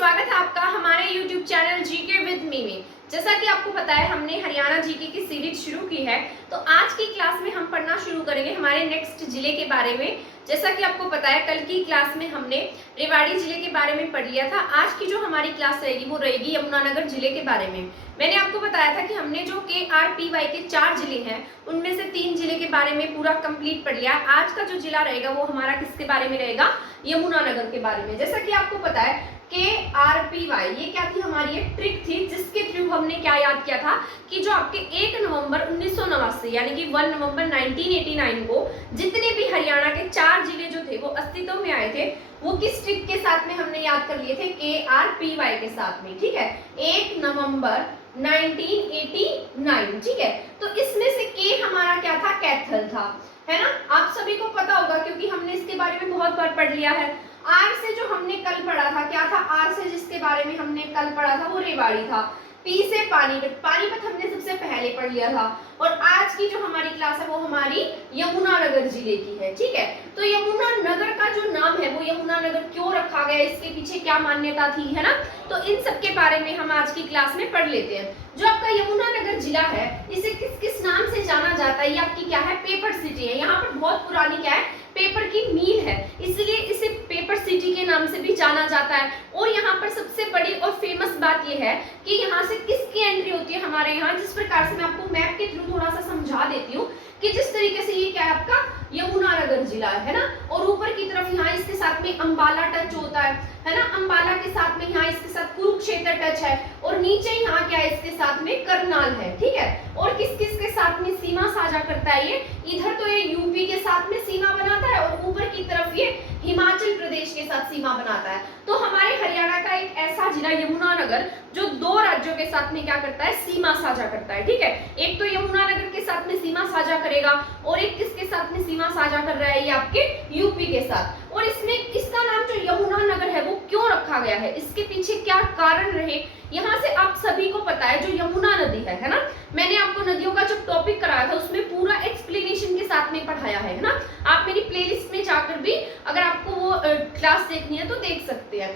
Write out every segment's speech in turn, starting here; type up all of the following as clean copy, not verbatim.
स्वागत है आपका हमारे YouTube channel GK with me में। जैसा कि आपको पता है हमने हरियाणा जीके की सीरीज शुरू की है, तो आज की क्लास में हम पढ़ना शुरू करेंगे हमारे नेक्स्ट जिले के बारे में। जैसा कि आपको पता है कल की क्लास में हमने रेवाड़ी जिले के बारे में पढ़ लिया था। आज की जो हमारी क्लास रहेगी वो रहेगी यमुनानगर जिले के बारे में। मैंने आपको बताया था कि हमने जो KRPY के 4 जिले हैं उनमें से 3 जिले के बारे में पूरा कंप्लीट पढ़ लिया। आज का जो जिला रहेगा वो हमारा किसके बारे में रहेगा? यमुनानगर के बारे में। जैसा कि आपको पता है KRPY ये क्या थी? हमारी एक ट्रिक थी जिसके थ्रू हमने क्या याद किया था कि जो आपके 1 नवंबर 1989 यानी कि 1 नवंबर 1989 को जितने भी हरियाणा के 4 जिले जो थे वो अस्तित्व में आए थे, वो किस ट्रिक के साथ में हमने याद कर लिए थे? KRPY के साथ में। ठीक है, 1 नवंबर 1989। ठीक है, तो इसमें से K हमारा क्या था? कैथल था, है ना? आप सभी को पता होगा क्योंकि हमने इसके बारे में बहुत बार पढ़ लिया है। आर से जो हमने कल पढ़ा था, क्या था? आर से जिसके बारे में हमने कल पढ़ा था वो रेवाड़ी था। पी से पानीपत, पानीपत हमने सबसे पहले पढ़ लिया था। और आज की जो हमारी क्लास है वो हमारी यमुनानगर जिले की है। ठीक है, तो यमुनानगर का जो नाम है वो यमुनानगर क्यों रखा गया, इसके पीछे क्या मान्यता थी, है ना? तो इन सब के बारे में हम आज की क्लास में पढ़ लेते हैं। जो आपका यमुनानगर जिला है इसे किस किस नाम से जाना जाता है? ये आपकी क्या है? पेपर सिटी है। यहाँ पर बहुत पुरानी क्या है? पेपर की मील है, इसलिए इसे पेपर सिटी के नाम से भी जाना जाता है। और यहाँ पर सबसे बड़ी और फेमस बात यह है कि यहाँ से किसकी एंट्री होती है हमारे यहाँ, जिस प्रकार से मैं आपको मैप के थ्रू थोड़ा सा समझा देती हूँ कि जिस तरीके से ये क्या है आपका यमुनानगर जिला है ना, और ऊपर की तरफ यहाँ इसके साथ में अंबाला टच होता है ना? अंबाला के साथ में यहाँ इसके साथ कुरुक्षेत्र टच है, और नीचे यहाँ क्या है? इसके साथ में करनाल है। ठीक है, और किस किस के साथ में सीमा साझा करता है? ये इधर तो ये यूपी के साथ में सीमा बनाता है और ऊपर की तरफ ये हिमाचल प्रदेश के साथ सीमा बनाता है। तो हमारे हरियाणा का एक ऐसा जिला यमुनानगर जो 2 राज्यों के साथ में क्या करता है? सीमा साझा करता है। ठीक है, एक तो यमुनानगर के साथ में सीमा साझा करेगा और एक किसके साथ में सीमा साझा कर रहा है? ये आपके यूपी के साथ। और इसमें इसका नाम जो यमुनानगर है वो क्यों रखा गया है, इसके पीछे क्या कारण रहे? यहाँ से आप सभी को पता है जो यमुना नदी है ना? मैंने आपको नदियों का जो टॉपिक कराया था उसमें पूरा एक्सप्लेनेशन के साथ में पढ़ाया है ना? आप मेरी प्लेलिस्ट में जाकर भी अगर आपको वो क्लास देखनी है तो देख सकते हैं।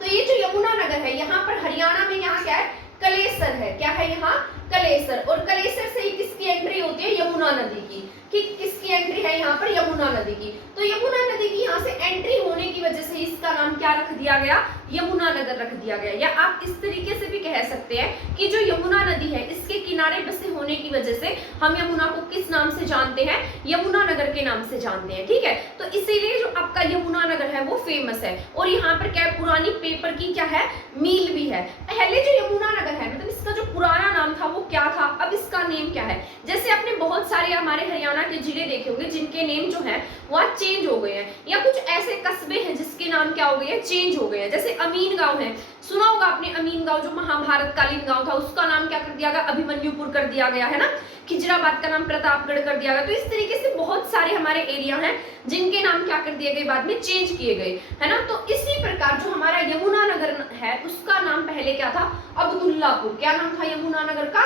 तो ये जो यमुनानगर है यहाँ पर हरियाणा में यहाँ क्या है? कलेसर है। क्या है यहाँ? कलेसर। और कलेसर से ही किसकी एंट्री होती है? यमुना नदी की। कि किसकी एंट्री है यहाँ पर? यमुना नदी की। तो यमुना नदी की यहाँ से एंट्री होने की वजह से इसका नाम क्या रख दिया गया? यमुनानगर रख दिया गया। या आप इस तरीके से भी कह सकते हैं कि जो यमुना नदी है इसके किनारे बसे होने की वजह से हम यमुना को किस नाम से जानते हैं? यमुनानगर के नाम से जानते हैं। ठीक है, तो इसीलिए जो आपका यमुनानगर है वो फेमस है। और यहाँ पर क्या है? पुरानी पेपर की क्या है? मील भी है। पहले जो यमुनानगर है मतलब इसका जो पुराना नाम था वो क्या था, अब इसका नेम क्या है? जैसे आपने बहुत सारे हमारे हरियाणा के जिले देखे होंगे जिनके नेम जो है वो आज चेंज हो गए हैं, या कुछ ऐसे कस्बे हैं जिसके नाम क्या हो गए हैं? चेंज हो गए हैं। जैसे अमीन गांव है, सुना होगा आपने अमीन गांव जो महाभारत कालीन गांव था, उसका नाम क्या कर दिया गया? अभिमन्युपुर कर दिया गया है ना? खिजराबाद का नाम प्रतापगढ़ कर दिया गया। तो इस तरीके से बहुत सारे हमारे एरिया हैं जिनके नाम क्या कर दिए गए? बाद में चेंज किए गए, है ना? तो इसी प्रकार जो हमारा यमुनानगर है उसका नाम पहले क्या था? अब्दुल्लापुर। क्या नाम था यमुनानगर का?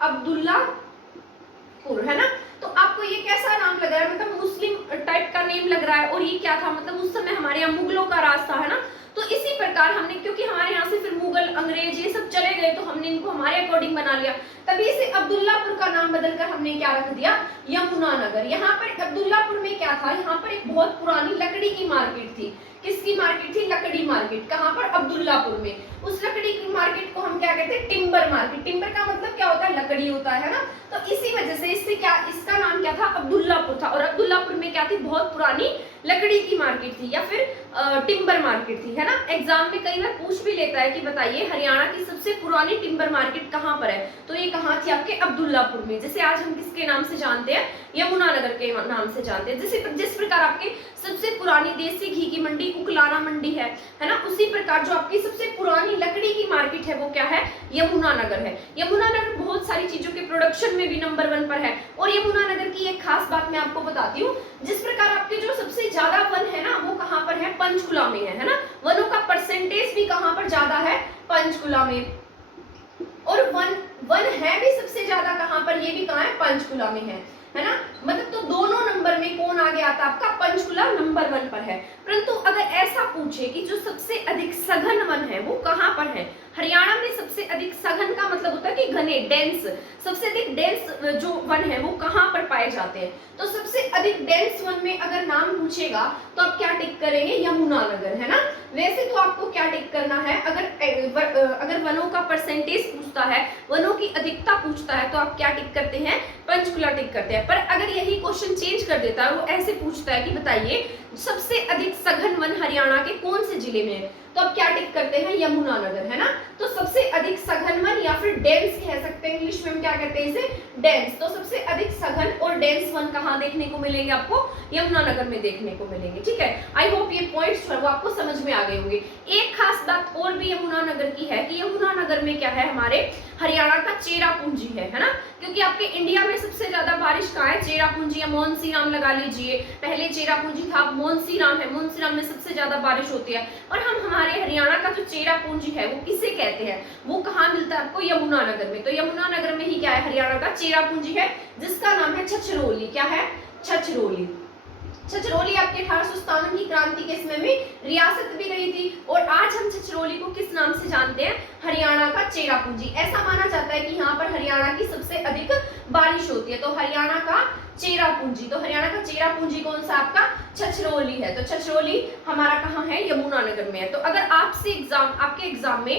अब्दुल्लापुर, है ना? तो आपको ये कैसा नाम लग रहा है? मतलब मुस्लिम टाइप का नेम लग रहा है। और ये क्या था? मतलब उस समय हमारे यहाँ मुगलों का राज था, है ना? तो इसी प्रकार हमने, क्योंकि हमारे यहाँ से फिर मुगल अंग्रेज ये सब चले गए तो हमने इनको हमारे अकॉर्डिंग बना लिया, तभी इसे अब्दुल्लापुर का नाम बदलकर हमने क्या रख दिया? यमुनानगर। यहाँ पर अब्दुल्लापुर में क्या था? यहाँ पर एक बहुत पुरानी लकड़ी की मार्केट थी। किसकी मार्केट थी? लकड़ी मार्केट। कहाँ पर? अब्दुल्लापुर में। उस लकड़ी की मार्केट को हम क्या कहते हैं? Timber market. टिम्बर का मतलब क्या होता है? लकड़ी होता है ना? तो इसी वजह से इससे क्या, इसका नाम क्या था? अब्दुल्लापुर था। और अब्दुल्लापुर में क्या थी? बहुत पुरानी लकड़ी की मार्केट थी या फिर टिम्बर मार्केट थी, है ना? एग्जाम में कई बार पूछ भी लेता है कि बताइए हरियाणा की सबसे पुरानी टिम्बर मार्केट कहाँ पर है? तो ये कहाँ थी? आपके अब्दुल्लापुर में। जैसे आज हम किसके नाम से जानते हैं? यमुनानगर के नाम से जानते हैं। जैसे जिस प्रकार आपके सबसे पुरानी देसी घी की मंडी उकलाना मंडी है ना? उसी प्रकार जो आपकी सबसे पुरानी लकड़ी की मार्केट है वो क्या है? यमुनानगर है। यमुनानगर बहुत सारी चीजों के प्रोडक्शन में भी नंबर 1 पर है। और यमुनानगर की एक खास बात मैं आपको बताती हूँ, जिस प्रकार आपके जो सबसे ज्यादा वन है ना वो कहाँ पर है? पंचकुला में है ना? वनों का परसेंटेज भी कहाँ पर ज्यादा है? पंचकुला में। और वन है भी सबसे ज्यादा कहाँ पर? ये भी कहाँ है? पंचकुला में है ना? मतलब तो दोनों नंबर में कौन आगे आता? आपका पंचकुला नंबर 1 पर है। परंतु अगर ऐसा पूछे कि जो सबसे अधिक सघन वन है कि घने, डेंस, सबसे अधिक डेंस जो वन है वो कहाँ पर पाए जाते हैं। तो सबसे अधिक डेंस वन में अगर नाम पूछेगा तो आप क्या टिक करेंगे, यमुनानगर, है ना। वैसे तो आपको क्या टिक करना है, अगर वनों का परसेंटेज पूछता है, वनों की अधिकता पूछता है, तो आप क्या टिक करते हैं, पंचकुला टिक करते हैं। पर अगर यही क्वेश्चन चेंज कर देता है, वो ऐसे पूछता है कि बताइए सबसे अधिक सघन वन हरियाणा के कौन से जिले में है, तो आप क्या टिक करते हैं, यमुनानगर, है ना। तो सबसे अधिक सघन वन या फिर डेंस कह सकते हैं, इंग्लिश में हम क्या कहते हैं इसे, डेंस। तो सबसे अधिक सघन और डेंस वन कहाँ देखने को मिलेंगे, आपको यमुनानगर में देखने को मिलेंगे, ठीक है। आई होप ये पॉइंट्स जो है वो आपको समझ में आ गए होंगे। एक खास बात और भी यमुनानगर की है कि यमुनानगर में क्या है, हमारे हरियाणा का चेरापूंजी है ना। क्योंकि आपके इंडिया में सबसे ज्यादा बारिश कहाँ है, चेरापूंजी या मोनसीराम लगा लीजिए, पहले चेरापूंजी था, मोनसीराम है, मोनसीराम में सबसे ज्यादा बारिश होती है। और हम हमारे हरियाणा का जो चेरापूंजी है वो किसे कहते हैं, वो कहाँ मिलता है आपको, यमुनानगर में। तो यमुनानगर में ही क्या है, हरियाणा का चेरापूंजी है, जिसका नाम है छछरौली। क्या है, छछरौली। छछरौली आपके 1857 की क्रांति के समय में रियासत भी गई थी। और आज हम छछरौली को किस नाम से जानते हैं, हरियाणा का चेरापूंजी। ऐसा माना जाता है कि यहाँ पर हरियाणा की सबसे अधिक बारिश होती है। तो हरियाणा का चेरापूंजी, तो हरियाणा का चेरापूंजी कौन सा, आपका छछरौली है। तो छछरौली हमारा कहाँ है, यमुनानगर में है। तो अगर आपसे आपके एग्जाम में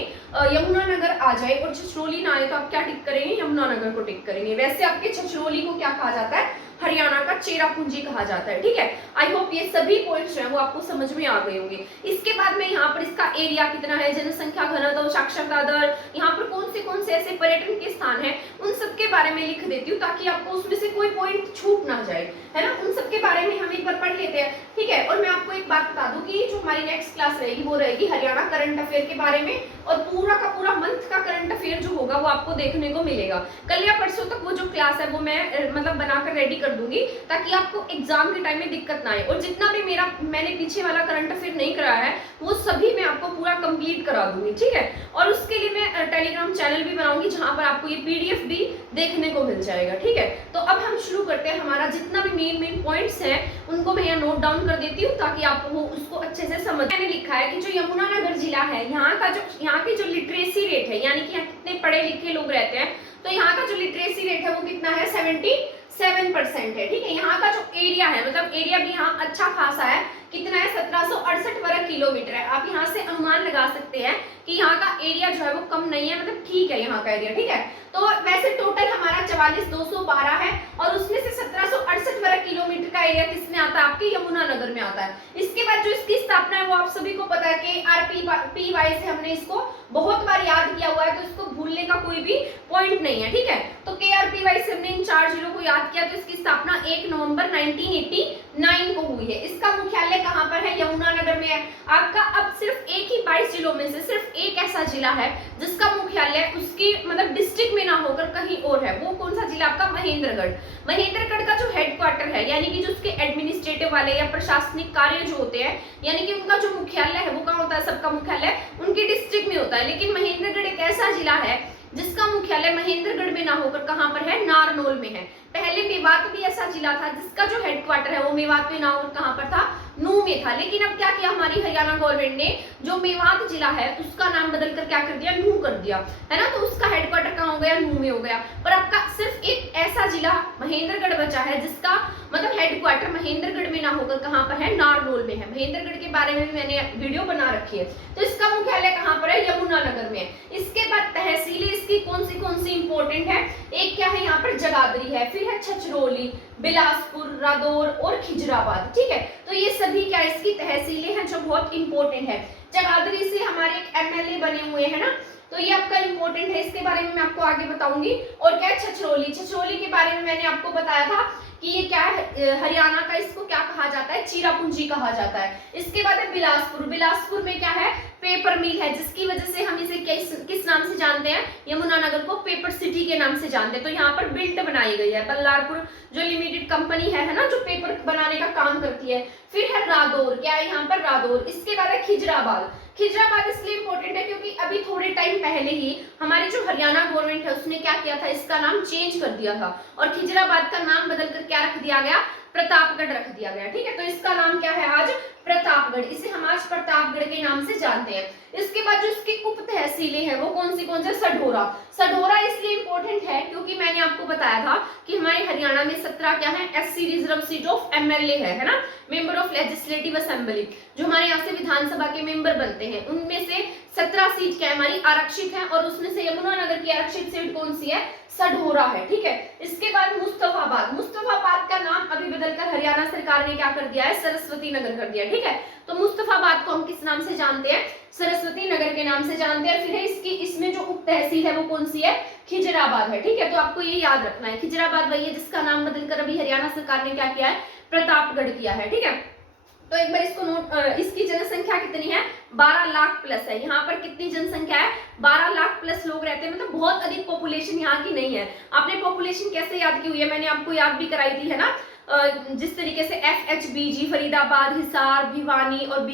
यमुनानगर आ जाए और छछरौली ना आए, तो आप क्या टिक करेंगे, यमुनानगर को टिक करेंगे। वैसे आपके छछरौली को क्या कहा जाता है, हरियाणा का चेरापूंजी कहा जाता है, ठीक है। आई होप ये सभी पॉइंट्स हैं वो आपको समझ में आ गए होंगे। इसके बाद में यहाँ पर इसका एरिया कितना है, जनसंख्या घनत्व, साक्षरता दर, यहाँ पर कौन से ऐसे पर्यटन के स्थान हैं, उन सब के बारे में लिख देती हूँ ताकि आपको उसमें से कोई पॉइंट छूट ना जाए, है ना। उन सब के बारे में हम एक बार पढ़ लेते हैं, ठीक है। और मैं आपको एक बात बता दूं कि जो हमारी नेक्स्ट क्लास रहेगी वो रहेगी हरियाणा करंट अफेयर के बारे में। और पूरा का पूरा मंथ का करंट अफेयर जो होगा वो आपको देखने को मिलेगा। कल या परसों तक वो जो क्लास है वो मैं मतलब बनाकर रेडी कर दूंगी ताकि आपको एग्जाम के टाइम में दिक्कत ना आए। और जितना भी मैंने पीछे वाला करंट अफेयर नहीं कराया है वो सभी मैं आपको पूरा कंप्लीट करा दूंगी, ठीक है। और उसके लिए मैं टेलीग्राम चैनल भी बनाऊंगी जहां पर आपको ये पीडीएफ भी देखने को मिल जाएगा, ठीक है। तो अब हम शुरू करते हैं। हमारा जितना भी मेन पॉइंट्स हैं उनको मैं यहाँ नोट डाउन कर देती हूँ ताकि आपको उसको अच्छे से समझ। मैंने लिखा है कि जो यमुनानगर जिला है, यहाँ की जो लिटरेसी रेट है, यानी कि यहाँ कितने पढ़े लिखे लोग रहते हैं, तो यहाँ का जो लिटरेसी रेट है वो कितना है, 77% है, ठीक है। यहाँ का जो एरिया है, मतलब एरिया भी यहाँ अच्छा खासा है, कितना है, 1768 वर्ग किलोमीटर है। आप यहाँ से अनुमान लगा सकते हैं कि यहाँ का एरिया जो है वो कम नहीं है, मतलब ठीक है यहाँ का एरिया, ठीक है। तो वैसे टोटल हमारा 44,212 है और उसमें से 1768 वर्ग किलोमीटर का एरिया किसमें आता है, आपके यमुनानगर में आता है। इसके बाद जो इसकी स्थापना है वो आप सभी को पता है कि RPY से हमने इसको बहुत बार याद किया हुआ है, तो इसको भूलने का कोई भी पॉइंट नहीं है, ठीक है। तो KRPY से हमने इन 4 जिलों को याद किया। तो इसकी स्थापना 1 नवंबर 1989 को हुई है। इसका मुख्यालय कहाँ पर है, यमुनानगर में है। आपका अब सिर्फ एक ही 22 जिलों में से सिर्फ एक ऐसा जिला है जिसका मुख्यालय उसकी मतलब डिस्ट्रिक्ट में ना होकर कहीं और है। वो कौन सा जिला, आपका महेंद्रगढ़। महेंद्रगढ़ का जो हेडक्वार्टर है, यानी कि जो उसके एडमिनिस्ट्रेटिव वाले या प्रशासनिक कार्य जो होते हैं, यानी कि उनका जो मुख्यालय है वो कहाँ होता है, सबका मुख्यालय उनकी डिस्ट्रिक्ट में होता है। लेकिन महेंद्रगढ़ एक ऐसा जिला है जिसका मुख्यालय महेंद्रगढ़ में ना होकर कहां पर है, नारनौल में है। पहले मेवात भी ऐसा जिला था जिसका जो हेडक्वार्टर है वो मेवात में ना होकर कहां पर था, नूह में था। लेकिन अब क्या किया हमारी हरियाणा गवर्नमेंट ने, जो मेवात जिला है उसका नाम बदलकर क्या कर दिया, नूह कर दिया, है ना। तो उसका हेडक्वार्टर कहाँ हो गया, नूह में हो गया। पर आपका सिर्फ एक ऐसा जिला महेंद्रगढ़ बचा है जिसका मतलब हेडक्वार्टर महेंद्रगढ़ में ना होकर कहां पर है, नारनौल में है। महेंद्रगढ़ के बारे में भी मैंने वीडियो बना रखी है। तो इसका मुख्यालय कहां पर है, यमुनानगर में है। इसके बाद तहसीलें इसकी कौन सी इंपॉर्टेंट है, एक क्या है यहाँ पर जगाधरी है, फिर है छछरौली, बिलासपुर, रादौर और खिजराबाद, ठीक है। तो ये सभी क्या इसकी तहसीलें हैं जो बहुत इंपॉर्टेंट है। जगाधरी से हमारे एक MLA बने हुए हैं ना, तो ये आपका इंपॉर्टेंट है, इसके बारे में मैं आपको आगे बताऊंगी। और क्या है छछरौली के बारे में मैंने आपको बताया था कि ये क्या है, हरियाणा का इसको क्या कहा जाता है, चीरापूंजी कहा जाता है। इसके बाद है बिलासपुर में क्या है, पेपर मिल है, जिसकी वजह से हम इसे किस नाम से जानते हैं, यमुनानगर को पेपर सिटी के नाम से जानते हैं। तो यहाँ पर बिल्ट बनाई गई है, बल्लारपुर जो लिमिटेड कंपनी है ना, जो पेपर बनाने का काम करती है। फिर है रादौर, क्या है यहाँ पर, रादौर। इसके बाद है खिजराबाद इसलिए इंपॉर्टेंट है क्योंकि अभी थोड़े टाइम पहले ही हमारी जो हरियाणा गवर्नमेंट है उसने क्या किया था, इसका नाम चेंज कर दिया था और खिजराबाद का नाम बदलकर क्या रख दिया गया, प्रतापगढ़ रख दिया गया। ठीक है, तो इसका नाम क्या है आज? प्रतापगढ़। इसे हम आज प्रतापगढ़ के नाम से जानते हैं। इसके बाद जो इसकी उप तहसीलें हैं वो कौन सी सढौरा। सढौरा इसलिए इंपॉर्टेंट है क्योंकि मैंने आपको बताया था कि हमारे हरियाणा में 17 क्या है SC reserve seat of MLA है ना, मेंबर ऑफ लेजिस्लेटिव असेंबली, जो हमारे यहाँ से विधानसभा के मेंबर बनते हैं, उनमें से 17 सीट क्या हमारी आरक्षित है और उसमें से यमुनानगर की आरक्षित सीट कौन सी है? सढौरा है। ठीक है, इसके बाद मुस्तफाबाद। मुस्तफाबाद का नाम अभी बदलकर हरियाणा सरकार ने क्या कर दिया है? सरस्वती नगर कर दिया। ठीक है, तो मुस्तफाबाद को हम किस नाम से जानते हैं? सरस्वती नगर के नाम से जानते हैं। फिर है इसकी इसमें जो उप तहसील है वो कौन सी है? खिजराबाद है। ठीक है, तो आपको ये याद रखना है, खिजराबाद वही है जिसका नाम बदलकर अभी हरियाणा सरकार ने क्या किया है? प्रतापगढ़ किया है। ठीक है, तो एक बार इसको नोट, इसकी जनसंख्या कितनी है? 12 लाख प्लस है। यहाँ पर कितनी जनसंख्या है? 12 लाख प्लस लोग रहते हैं, मतलब बहुत अधिक पॉपुलेशन यहाँ की नहीं है। आपने पॉपुलेशन कैसे याद की हुई है? मैंने आपको याद भी कराई थी है ना, जिस तरीके से FHBG फरीदाबाद, हिसार, भिवानी और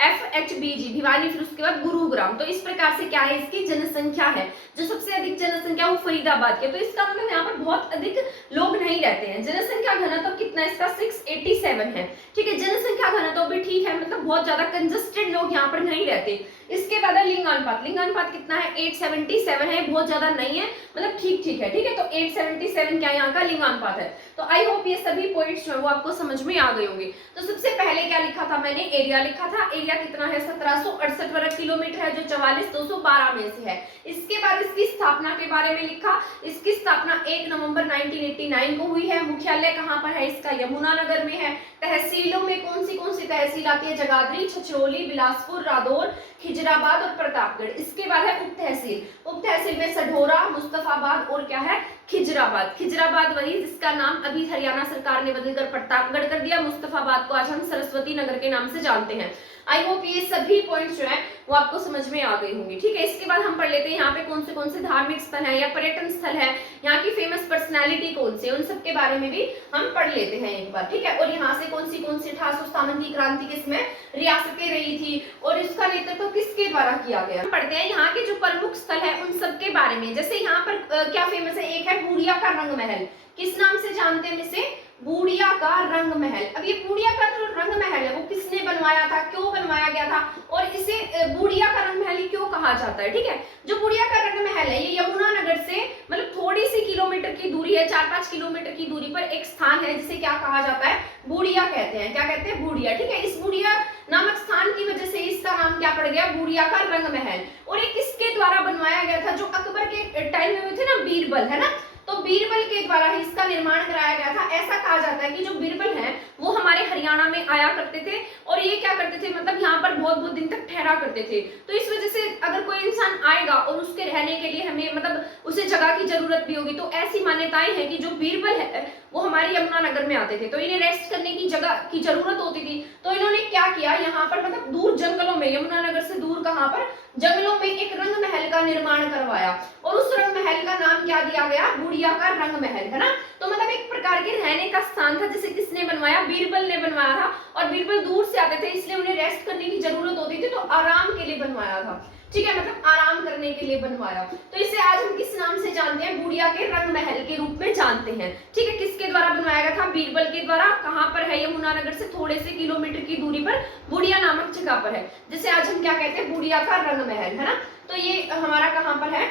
FHBG भिवानी, फिर उसके बाद गुरुग्राम। तो इस प्रकार से क्या है इसकी जनसंख्या है, जो सबसे अधिक जनसंख्या वो फरीदाबाद की। तो इसका मतलब यहाँ पर बहुत अधिक लोग नहीं रहते हैं। जनसंख्या घनत्व कितना है इसका? 687 है। ठीक है, जनसंख्या घनत्व भी ठीक है, मतलब बहुत ज्यादा कंजस्टेड लोग यहाँ पर नहीं रहते। इसके बाद है लिंगानुपात। लिंगानुपात कितना है? 877 है, बहुत ज्यादा नहीं है, मतलब ठीक ठीक है। ठीक है, तो 877 क्या यहाँ का लिंगानुपात है। तो आई होप ये सभी पॉइंट्स जो है वो आपको समझ में आ गए होंगे। तो सबसे पहले क्या लिखा था मैंने? एरिया लिखा था। एरिया कितना है? 1768 वर्ग किलोमीटर है, जो 44,212 में से है। इसके बाद इसकी स्थापना के बारे में लिखा। इसकी स्थापना 1 नवंबर 1989 को हुई है। मुख्यालय कहाँ पर है इसका? यमुनानगर में है। तहसीलों में कौन सी तहसील आती है? जगाधरी, छछरौली, बिलासपुर, रादौर, खिजराबाद और प्रतापगढ़। इसके बाद है उप तहसील। उप तहसील में सढौरा, मुस्तफाबाद और क्या है? खिजराबाद। खिजराबाद वही जिसका नाम अभी हरियाणा सरकार ने बदलकर प्रतापगढ़ कर दिया। मुस्तफाबाद को आज हम सरस्वती नगर के नाम से जानते हैं। आई होप ये सभी पॉइंट्स जो है वो आपको समझ में आ गई होंगी। ठीक है, इसके बाद हम पढ़ लेते हैं यहाँ पे कौन से धार्मिक स्थल है या पर्यटन स्थल है, यहाँ की फेमस पर्सनैलिटी कौन सी है, उन सब के बारे में भी हम पढ़ लेते हैं एक बार। ठीक है, और यहाँ से कौन सी 1857 की क्रांति किसमें? रियासतें रही थी और इसका नेतृत्व किसके द्वारा किया गया? हम पढ़ते हैं यहाँ के जो प्रमुख स्थल है उन सब के बारे में। जैसे यहाँ पर क्या फेमस है? एक है बूढ़िया का रंग महल। किस नाम से जानते हैं इसे? बूढ़िया का रंग महल। अब ये बूढ़िया का जो रंग महल है वो किसने बनवाया था, क्यों बनवाया गया था और इसे बूढ़िया का रंग महल क्यों कहा जाता है? ठीक है, जो बूढ़िया का रंग महल है ये यमुनानगर से मतलब थोड़ी सी किलोमीटर की दूरी है, 4-5 किलोमीटर की दूरी पर एक स्थान है जिसे क्या कहा जाता है? बूढ़िया कहते हैं। क्या कहते हैं? बूढ़िया। ठीक है, इस बूढ़िया नामक स्थान की वजह से इसका नाम क्या पड़ गया? बूढ़िया का रंग महल। और ये किसके द्वारा बनवाया गया था? जो अकबर के टाइम में हुए थे ना बीरबल, है ना, तो बीरबल के द्वारा ही इसका निर्माण कराया गया था। ऐसा कहा जाता है कि जो बीरबल हैं वो हमारे हरियाणा में आया करते थे और ये क्या करते थे, मतलब यहाँ पर बहुत दिन तक ठहरा करते थे। तो इस वजह से अगर कोई इंसान आएगा और उसके रहने के लिए हमें मतलब उसे जगह की जरूरत भी होगी, तो ऐसी मान्यताएं हैं कि जो बीरबल है वो हमारे यमुनानगर में आते थे, तो इन्हें रेस्ट करने की जगह की जरूरत होती थी। तो इन्होंने क्या किया, यहाँ पर मतलब दूर जंगलों में, यमुनानगर से दूर कहाँ पर? जंगलों में एक रंग महल का निर्माण करवाया और उस रंग महल का नाम क्या दिया गया? बूढ़िया का रंग महल, है ना। तो मतलब एक प्रकार के रहने का स्थान था जिसे किसने बनवाया? बीरबल ने बनवाया था। और बीरबल दूर से आते थे इसलिए उन्हें रेस्ट करने की जरूरत होती थी, तो आराम के लिए बनवाया था। ठीक है, मतलब आराम करने के लिए बनवाया। तो इसे आज हम किस नाम से जानते हैं? बूढ़िया के रंग महल के रूप में जानते हैं। ठीक है, किसके द्वारा बनवाया गया था? बीरबल के द्वारा। कहां पर है? यमुनानगर से थोड़े से किलोमीटर की दूरी पर बूढ़िया नामक जगह पर है, जिसे आज हम क्या कहते हैं? बूढ़िया का रंग महल, है ना। तो ये हमारा कहां पर है?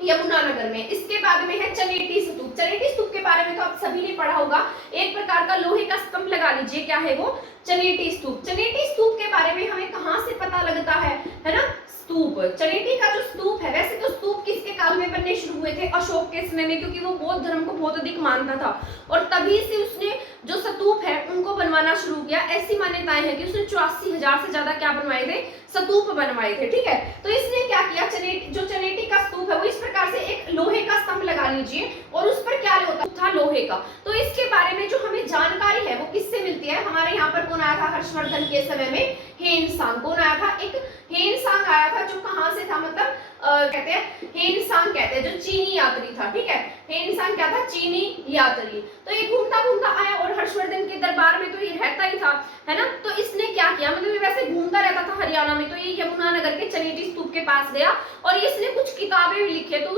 यमुनानगर में। इसके बाद में है चनेटी स्तूप। चनेटी स्तूप के बारे में तो आप सभी ने पढ़ा होगा, एक प्रकार का लोहे का स्तंभ लगा लीजिए। क्या है वो? चनेटी स्तूप। चनेटी स्तूप के बारे में हमें कहां से पता लगता है ना? स्तूप, चनेटी का जो स्तूप है, वैसे तो स्तूप किसके काल में बनने शुरू हुए थे? अशोक के समय में, क्योंकि वो बौद्ध धर्म को बहुत अधिक मानता था और तभी से उसने जो स्तूप है उनको बनवाना शुरू किया। ऐसी मान्यताएं हैं कि उसने 84,000 से ज्यादा क्या बनवाए थे? स्तूप बनवाए थे। ठीक है, तो इसने क्या किया? जो चनेटी का स्तूप है वो इस प्रकार से एक लोहे का स्तंभ लगा लीजिए और उस पर क्या होता था? लोहे का। तो इसके बारे में जो हमें जानकारी है वो किससे मिलती है? हमारे यहाँ पर कौन आया था हर्षवर्धन के समय में? हेनसांग। कौन आया था? एक हेनसांग आया था, जो कहां से था? मतलब कहते हैं हेनसांग कहते हैं, जो चीनी यात्री था। ठीक है, हेनसांग क्या था? चीनी यात्री। तो ये घूमता घूमता आया और हर्षवर्धन के दरबार में तो ये रहता ही था, है ना। तो इसने क्या किया, मतलब ये वैसे घूमता रहता था हरियाणा में, तो ये यमुनानगर के करके चनेटी स्तूप के पास गया और इसने कुछ किताबें भी लिखी है, तो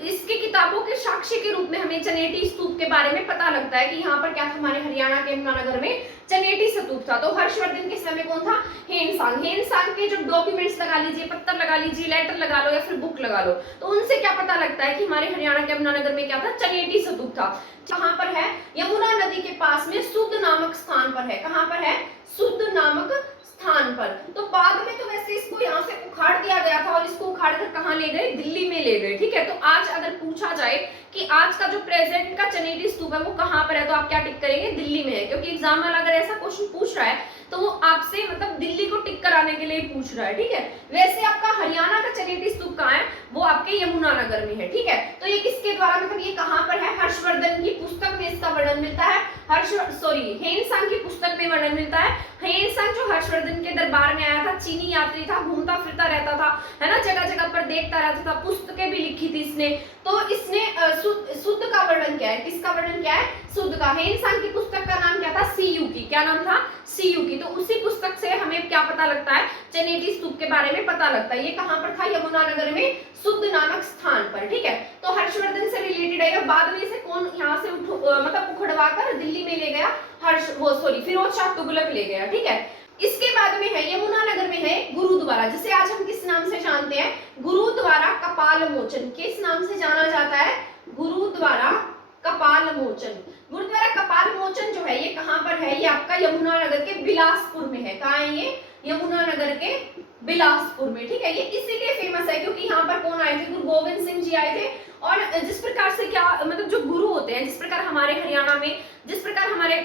इसके किताबों के साक्ष्य के रूप में हमें चनेटी स्तूप के बारे में पता लगता है कि यहाँ पर क्या था, हमारे हरियाणा के यमुनानगर में चनेटी स्तूप था। तो हर्षवर्धन के समय कौन था, हेनसांग के जो डॉक्यूमेंट्स लगा लीजिए, पत्तर लगा लीजिए, लेटर लगा लो या फिर बुक लगा लो, तो उनसे क्या पता लगता है कि हमारे हरियाणा के यमुनानगर में क्या था, चनेटी स्तूप था। कहाँ पर है, यमुना नदी के पास में सुद्ध नामक स्थान पर है। कहाँ पर है, सुद्ध नामक स्थान पर। तो बाद में तो वैसे इसको यहाँ से उखाड़ दिया गया था और इसको उखाड़ कर कहाँ ले गए, दिल्ली में ले गए। ठीक है, तो आज अगर पूछा जाए कि आज का जो प्रेजेंट का चनेटी स्तूप है वो कहाँ पर है, तो आप क्या टिक करेंगे, दिल्ली में है, क्योंकि एग्जाम वाला अगर ऐसा क्वेश्चन पूछ रहा है तो वो आपसे मतलब दिल्ली को टिक कराने के लिए पूछ रहा है। ठीक है, वैसे आपका हरियाणा का चनेटी स्तूप कहाँ है, वो आपके यमुनानगर में है। ठीक है, तो ये किसके द्वारा, मतलब ये कहाँ पर है, हर्षवर्धन की पुस्तक में इसका वर्णन मिलता है। हेनसांग की पुस्तक में वर्णन मिलता है। हेनसांग जो हर्षवर्धन के दरबार में आया था, चीनी यात्री था, घूमता फिरता रहता था, है ना, जगह जगह पर देखता रहता था, पुस्तकें भी लिखी थी इसने। तो इसने शुद्ध का वर्णन क्या है, किसका वर्णन क्या है, शुद्ध का। हेनसांग की पुस्तक का नाम क्या था, सीयूकी। क्या नाम था, सीयूकी। तो उसी पुस्तक से हमें क्या पता लगता है, चनेटी स्तूप के बारे में पता लगता है। ये कहाँ पर था, यमुनानगर में शुद्ध नामक स्थान पर। ठीक है, तो हर्षवर्धन से रिलेटेड है। बाद में इसे कौन यहाँ से मतलब उखड़वा कर दिल्ली में ले गया, फिरोज शाह तुगलक ले गया। ठीक है, इसके बाद में है यमुनानगर में है गुरुद्वारा, जिसे आज हम किस नाम से जानते हैं, गुरुद्वारा कपाल मोचन। किस नाम से जाना जाता है, गुरुद्वारा कपाल मोचन। गुरुद्वारा कपाल मोचन जो है ये कहाँ पर है, ये आपका यमुनानगर के बिलासपुर में है। कहाँ है ये, यमुनानगर के बिलासपुर में। ठीक है, ये इसीलिए फेमस है क्योंकि यहाँ पर कौन आए थे, गुरु गोविंद सिंह जी आए थे। और जिस प्रकार से क्या मतलब जो गुरु होते हैं, जिस प्रकार हमारे हरियाणा में, जिस प्रकार हमारे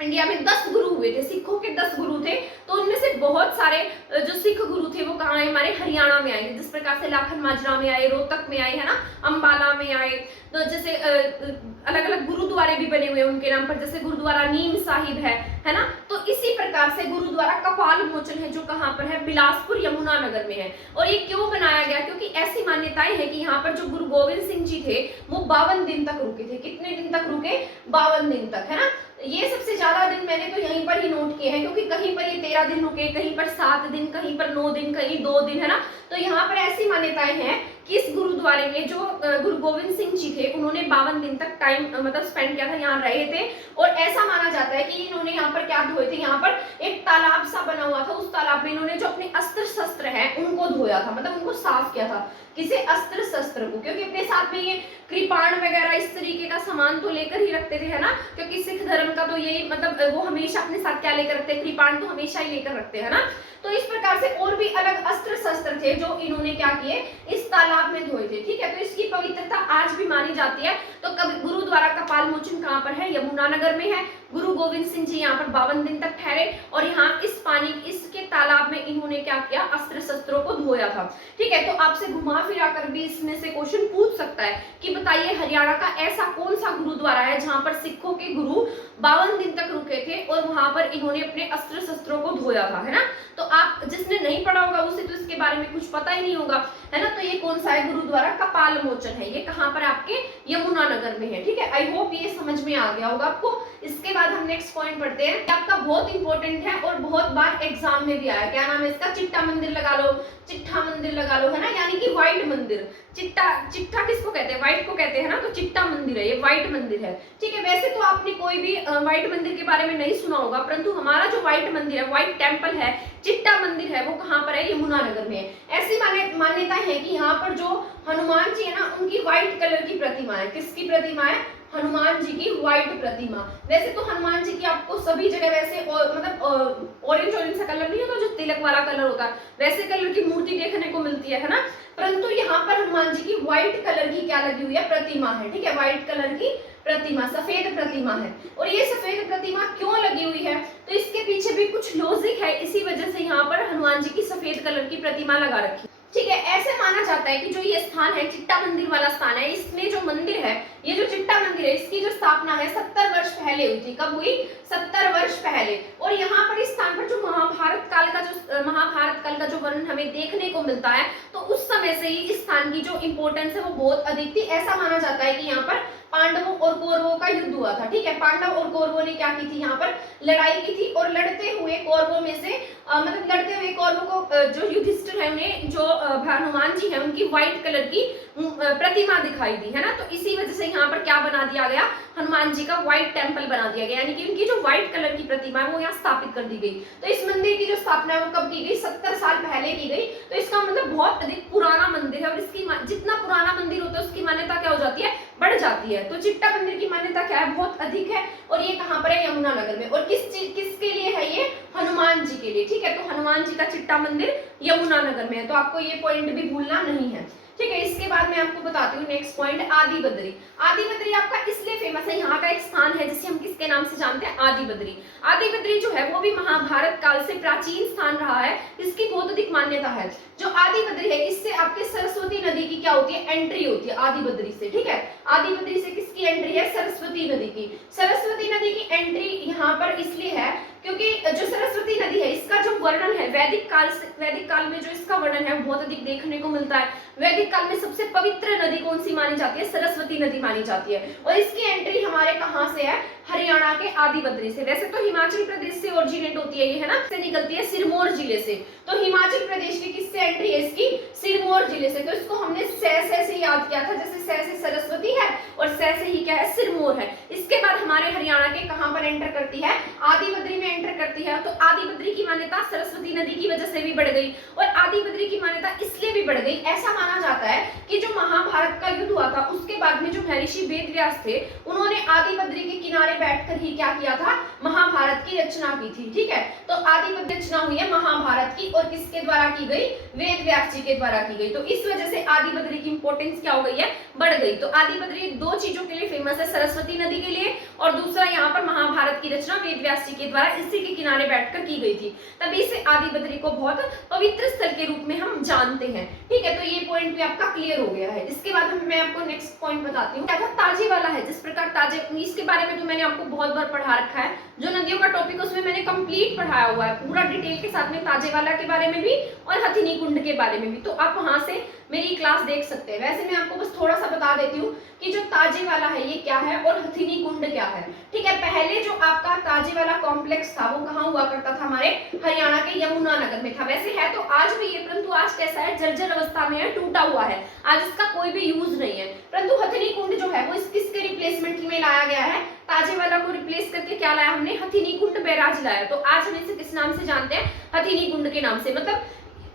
इंडिया में 10 गुरु हुए थे, सिखों के 10 गुरु थे, तो उनमें से बहुत सारे जो सिख गुरु थे वो कहाँ आए, हमारे हरियाणा में आए थे। जिस प्रकार से लाखन माजरा में आए, रोहतक में आए, है ना, अंबाला में आए। तो जैसे अलग अलग गुरुद्वारे भी बने हुए उनके नाम पर, जैसे गुरुद्वारा नीम साहिब है ना। तो इसी प्रकार से गुरुद्वारा कपाल मोचन है जो कहाँ पर है, बिलासपुर यमुनानगर में है। और ये क्यों बनाया गया, क्योंकि ऐसी मान्यताएं है कि यहाँ पर जो गुरु गोविंद सिंह जी थे वो 52 दिन तक रुके थे। कितने दिन तक रुके, 52 दिन तक, है ना। ये सबसे ज्यादा दिन मैंने तो यहीं पर ही नोट किए हैं, क्योंकि कहीं पर ये 13 दिन रुके, कहीं पर 7 दिन, कहीं पर 9 दिन, कहीं 2 दिन, है ना। तो यहाँ पर ऐसी मान्यताएं हैं कि इस गुरुद्वारे में जो गुरु गोविंद सिंह जी थे उन्होंने 52 दिन तक टाइम मतलब स्पेंड किया था, यहाँ रहे थे। और ऐसा माना जाता है कि इन्होंने यहाँ पर क्या धोए थे, यहाँ पर एक तालाब सा बना हुआ था, उस तालाब में इन्होंने जो अपने अस्त्र शस्त्र हैं उनको धोया था, मतलब उनको साफ किया था। किसे, अस्त्र शस्त्र को, क्योंकि अपने साथ में ये कृपाण वगैरह इस तरीके का सामान तो लेकर ही रखते थे, है ना। क्योंकि सिख धर्म का तो यही मतलब वो हमेशा अपने साथ क्या लेकर रखते हैं, कृपाण तो हमेशा ही लेकर रखते हैं ना। तो इस प्रकार से और भी अलग अस्त्र शस्त्र थे जो इन्होंने क्या किए, इस तालाब में धोए थे। ठीक है, तो इसकी पवित्रता आज भी मानी जाती है। तो गुरुद्वारा कपाल मोचन कहाँ पर है, यमुनानगर में है। गुरु गोविंद सिंह जी यहाँ पर 52 दिन तक ठहरे और यहाँ इस पानी, इसके तालाब में इन्होंने क्या किया, अस्त्र शस्त्रों को धोया था। ठीक है, तो आपसे घुमा फिरा कर भी इसमें से क्वेश्चन पूछ सकता है कि बताइए हरियाणा का ऐसा कौन सा गुरुद्वारा है जहां पर सिखों के गुरु 52 दिन तक रुके थे और वहां पर इन्होंने अपने अस्त्र शस्त्रों को धोया था, है ना। तो आप जिसने नहीं पढ़ा होगा उसे तो इसके बारे में कुछ पता ही नहीं होगा, है ना। तो ये कौन सा है, गुरुद्वारा कपाल मोचन है। ये कहाँ पर, आपके यमुनानगर में है। ठीक है, आई होप ये समझ में आ गया होगा आपको। इसके बाद हम नेक्स्ट पॉइंट पढ़ते हैं, आपका बहुत इंपॉर्टेंट है और बहुत बार एग्जाम में भी आया। क्या नाम है इसका, चिट्टा मंदिर लगा लो, चिट्ठा मंदिर लगा लो, है ना, यानी कि व्हाइट मंदिर। चिट्ठा किसको कहते हैं, व्हाइट को कहते हैं ना, तो चिट्टा मंदिर है, ये व्हाइट मंदिर है। ठीक है, वैसे तो आपने कोई भी व्हाइट मंदिर के बारे में नहीं सुना होगा, परंतु हमारा जो व्हाइट मंदिर है, व्हाइट टेम्पल है, चिट्टा मंदिर है, वो कहाँ पर है, यमुनानगर में है। ऐसी मान्यता है कि यहाँ पर जो हनुमान जी है ना, उनकी व्हाइट कलर की प्रतिमा है। किसकी प्रतिमा है, हनुमान जी की व्हाइट प्रतिमा। वैसे तो हनुमान जी की आपको सभी जगह वैसे मतलब ऑरेंज सा कलर नहीं होता, जो तिलक वाला कलर होता है, वैसे कलर की मूर्ति देखने को मिलती है ना। परंतु यहाँ पर हनुमान जी की व्हाइट कलर की क्या लगी हुई है, प्रतिमा है। ठीक है, व्हाइट कलर की प्रतिमा, सफेद प्रतिमा है। और ये सफेद प्रतिमा क्यों लगी हुई है, तो इसके पीछे भी कुछ लॉजिक है, इसी वजह से यहाँ पर हनुमान जी की सफेद कलर की प्रतिमा लगा रखी। ठीक है, ऐसे माना जाता है कि जो ये स्थान है, चिट्टा मंदिर वाला स्थान है, इसमें जो मंदिर है, ये जो चिट्टा मंदिर है, इसकी जो स्थापना है 70 वर्ष पहले हुई थी। कब हुई, 70 वर्ष पहले। और यहाँ पर इस स्थान पर जो महाभारत काल का जो वर्णन हमें देखने को मिलता है, तो उस समय से ही इस स्थान की जो इंपॉर्टेंस है वो बहुत अधिक थी। ऐसा माना जाता है कि यहाँ पर पांडवों और कौरवों का युद्ध हुआ था। ठीक है, पांडव और कौरवों ने क्या की थी, यहाँ पर लड़ाई की थी। और लड़ते हुए कौरवों में से मतलब लड़ते हुए कौरवों को जो युधिष्ठिर जो है उन्हें जो हनुमान जी है उनकी व्हाइट कलर की प्रतिमा दिखाई दी, है ना। तो इसी वजह से यहाँ पर क्या बना दिया गया, हनुमान जी का व्हाइट टेम्पल बना दिया गया, यानी कि उनकी जो व्हाइट कलर की प्रतिमा है वो यहाँ स्थापित कर दी गई। तो इस मंदिर की जो स्थापना है वो कब की गई, 70 साल पहले की गई। तो इसका मतलब बहुत अधिक पुराना मंदिर है, और इसकी जितना पुराना मंदिर होता है उसकी मान्यता क्या हो जाती है, बढ़ जाती है। तो चिट्टा मंदिर की मान्यता क्या है, बहुत अधिक है, और ये कहाँ पर है, यमुनानगर में। और किसके लिए है ये, हनुमान जी के लिए, ठीक है। तो हनुमान जी का चिट्टा मंदिर यमुनानगर में है, तो आपको ये पॉइंट भी भूलना नहीं है, ठीक है। इसके बाद मैं आपको बताती हूँ नेक्स्ट पॉइंट, आदि बद्री। आदि बद्री आपका इसलिए फेमस है, यहाँ का एक स्थान है जिसे हम किसके नाम से जानते हैं, आदि बद्री। आदि बद्री जो है वो भी महाभारत काल से प्राचीन स्थान रहा है, इसकी बहुत अधिक मान्यता है। जो आदि बद्री है इससे आपके सरस्वती नदी की क्या होती है, एंट्री होती है आदि बद्री से, ठीक है। आदि बद्री से किसकी एंट्री है, सरस्वती नदी की। सरस्वती नदी की एंट्री यहाँ पर इसलिए है क्योंकि जो सरस्वती नदी है इसका जो वर्णन है वैदिक काल में जो इसका वर्णन है वो बहुत अधिक देखने को मिलता है। वैदिक काल में सबसे पवित्र नदी कौन सी मानी जाती है, सरस्वती नदी मानी जाती है। और इसकी एंट्री हमारे कहाँ से है, हरियाणा के आदि बद्री से। वैसे तो हिमाचल प्रदेश से ओरिजिनेट होती है ये, है ना, से निकलती है सिरमौर जिले से। तो हिमाचल प्रदेश की किससे एंट्री है इसकी, सिरमौर जिले से। तो इसको हमने से याद किया था, जैसे से सरस्वती है और से ही क्या है, सिरमौर है। इसके बाद हमारे हरियाणा के कहां पर एंटर करती है, आदि बद्री में एंटर करती है। तो आदि बद्री की मान्यता सरस्वती नदी की वजह से भी बढ़ गई, और आदि बद्री की मान्यता इसलिए भी बढ़ गई, ऐसा माना जाता है कि जो महाभारत का युद्ध हुआ था उसके बाद में जो महर्षि वेदव्यास थे उन्होंने आदि बद्री के किनारे बैठकर ही क्या किया था, महाभारत की रचना की थी, ठीक है। तो आदि बद्री रचना हुई है महाभारत की, और किसके द्वारा की गई, वेदव्यास जी के द्वारा की गई। तो इस वजह से आदि बद्री की इंपॉर्टेंस क्या हो गई है, बढ़ गई। तो आदि बद्री दो चीजों के लिए फेमस है, सरस्वती नदी के लिए, और दूसरा यहाँ पर महाभारत की रचना वेदव्यास जी के द्वारा इसी के किनारे बैठकर की गई थी, तभी से आदि बद्री को बहुत पवित्र स्थल के रूप में हम जानते हैं, ठीक है। तो ये पॉइंट भी आपका क्लियर हो गया है। इसके बाद मैं आपको नेक्स्ट पॉइंट बताती हूँ, क्या था, ताजेवाला है। जिस प्रकार ताजे, इसके बारे में तो मैंने आपको बहुत बार पढ़ा रखा है, जो नदियों का टॉपिक उसमें मैंने कंप्लीट पढ़ाया हुआ है पूरा डिटेल के साथ में, ताजेवाला के बारे में भी और हथिनी कुंड के बारे में भी। तो आप वहां से मेरी क्लास देख सकते हैं। वैसे मैं आपको बस थोड़ा सा बता देती हूँ कि जो ताजेवाला है ये क्या है और हथिनी कुंड क्या है, ठीक है। पहले जो आपका ताजेवाला कॉम्प्लेक्स था वो कहाँ हुआ करता था, हमारे हरियाणा के यमुनानगर में था। वैसे है तो आज भी ये, परंतु आज कैसा है, जर्जर अवस्था में है, टूटा हुआ है, आज इसका कोई भी यूज नहीं है। परंतु हथिनी कुंड जो है वो किसके रिप्लेसमेंट में लाया गया है, ताजेवाला को रिप्लेस करके क्या लाया हमने, हथिनी कुंड बैराज लाया। तो आज हम इसे किस नाम से जानते हैं, हथिनी कुंड के नाम से। मतलब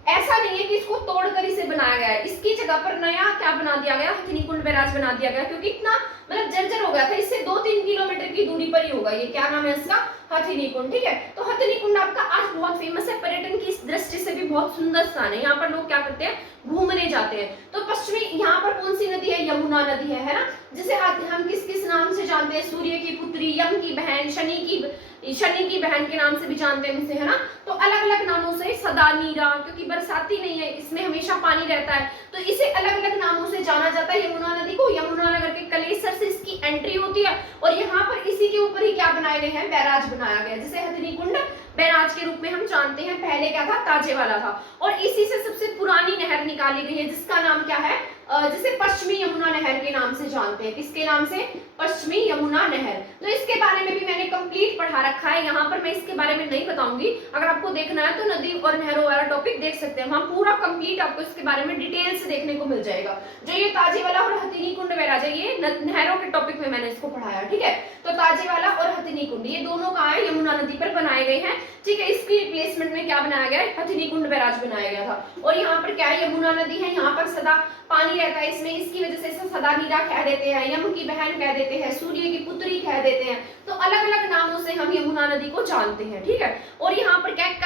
ऐसा नहीं है कि इसको तोड़कर इसे बनाया गया है, इसकी जगह पर नया क्या बना दिया गया, हथिनी कुंड बैराज बना दिया गया, क्योंकि इतना मतलब जर्जर हो गया था। इससे 2-3 किलोमीटर की दूरी पर ही होगा ये, क्या नाम है इसका, हथिनी कुंड, ठीक है। तो हथिनी कुंड आपका आज बहुत फेमस है, पर्यटन की दृष्टि से भी बहुत सुंदर स्थान है। यहाँ पर लोग क्या करते हैं, घूमने जाते हैं। तो पश्चिमी यहाँ पर कौन सी नदी है, यमुना नदी है ना, जिसे हम किस नाम से जानते हैं, सूर्य की पुत्री, यम की बहन, शनि की बहन के नाम से भी जानते हैं इसे, है ना। तो अलग अलग नामों से, सदा नीरा, क्योंकि बरसाती नहीं है, इसमें हमेशा पानी रहता है, तो इसे अलग अलग नामों से जाना जाता है यमुना नदी को। यमुनानगर के कलेसर से इसकी एंट्री होती है, और यहाँ पर इसी के ऊपर ही क्या बनाए गए हैं, बैराज बनाया गया, जिसे हथिनी कुंड बैराज के रूप में हम जानते हैं। पहले क्या था, ताजेवाला था, और इसी से सबसे पुरानी नहर निकाली गई है जिसका नाम क्या है, जिसे पश्चिमी यमुना नहर के नाम से जानते हैं। किसके नाम से, पश्चिमी यमुना नहर। तो इसके बारे में भी मैंने कंप्लीट पढ़ा रखा है, यहाँ पर मैं इसके बारे में नहीं बताऊंगी। अगर आपको देखना है तो नदी और नहरों वाला टॉपिक देख सकते हैं, वहाँ पूरा कंप्लीट आपको इसके बारे में डिटेल से देखने को मिल जाएगा। जो ये ताजेवाला और हथिनी कुंड बैराज है, ये नहरों के टॉपिक में मैंने इसको पढ़ाया, ठीक है। तो ताजेवाला और हथिनी कुंड ये दोनों कहाँ है, यमुना नदी पर बनाए गए हैं, ठीक है। इसकी रिप्लेसमेंट में क्या बनाया गया, हथिनी कुंड बैराज बनाया गया था। और यहाँ पर क्या है, यमुना नदी है, यहाँ पर सदा पानी रहता है इसमें, इसकी वजह से इसे सदा नीरा कह देते हैं, यम की बहन कह देते हैं, सूर्य की पुत्री कह देते हैं। तो अलग अलग नामों से हम यमुना नदी को जानते हैं, ठीक है। और यहाँ पर क्या है,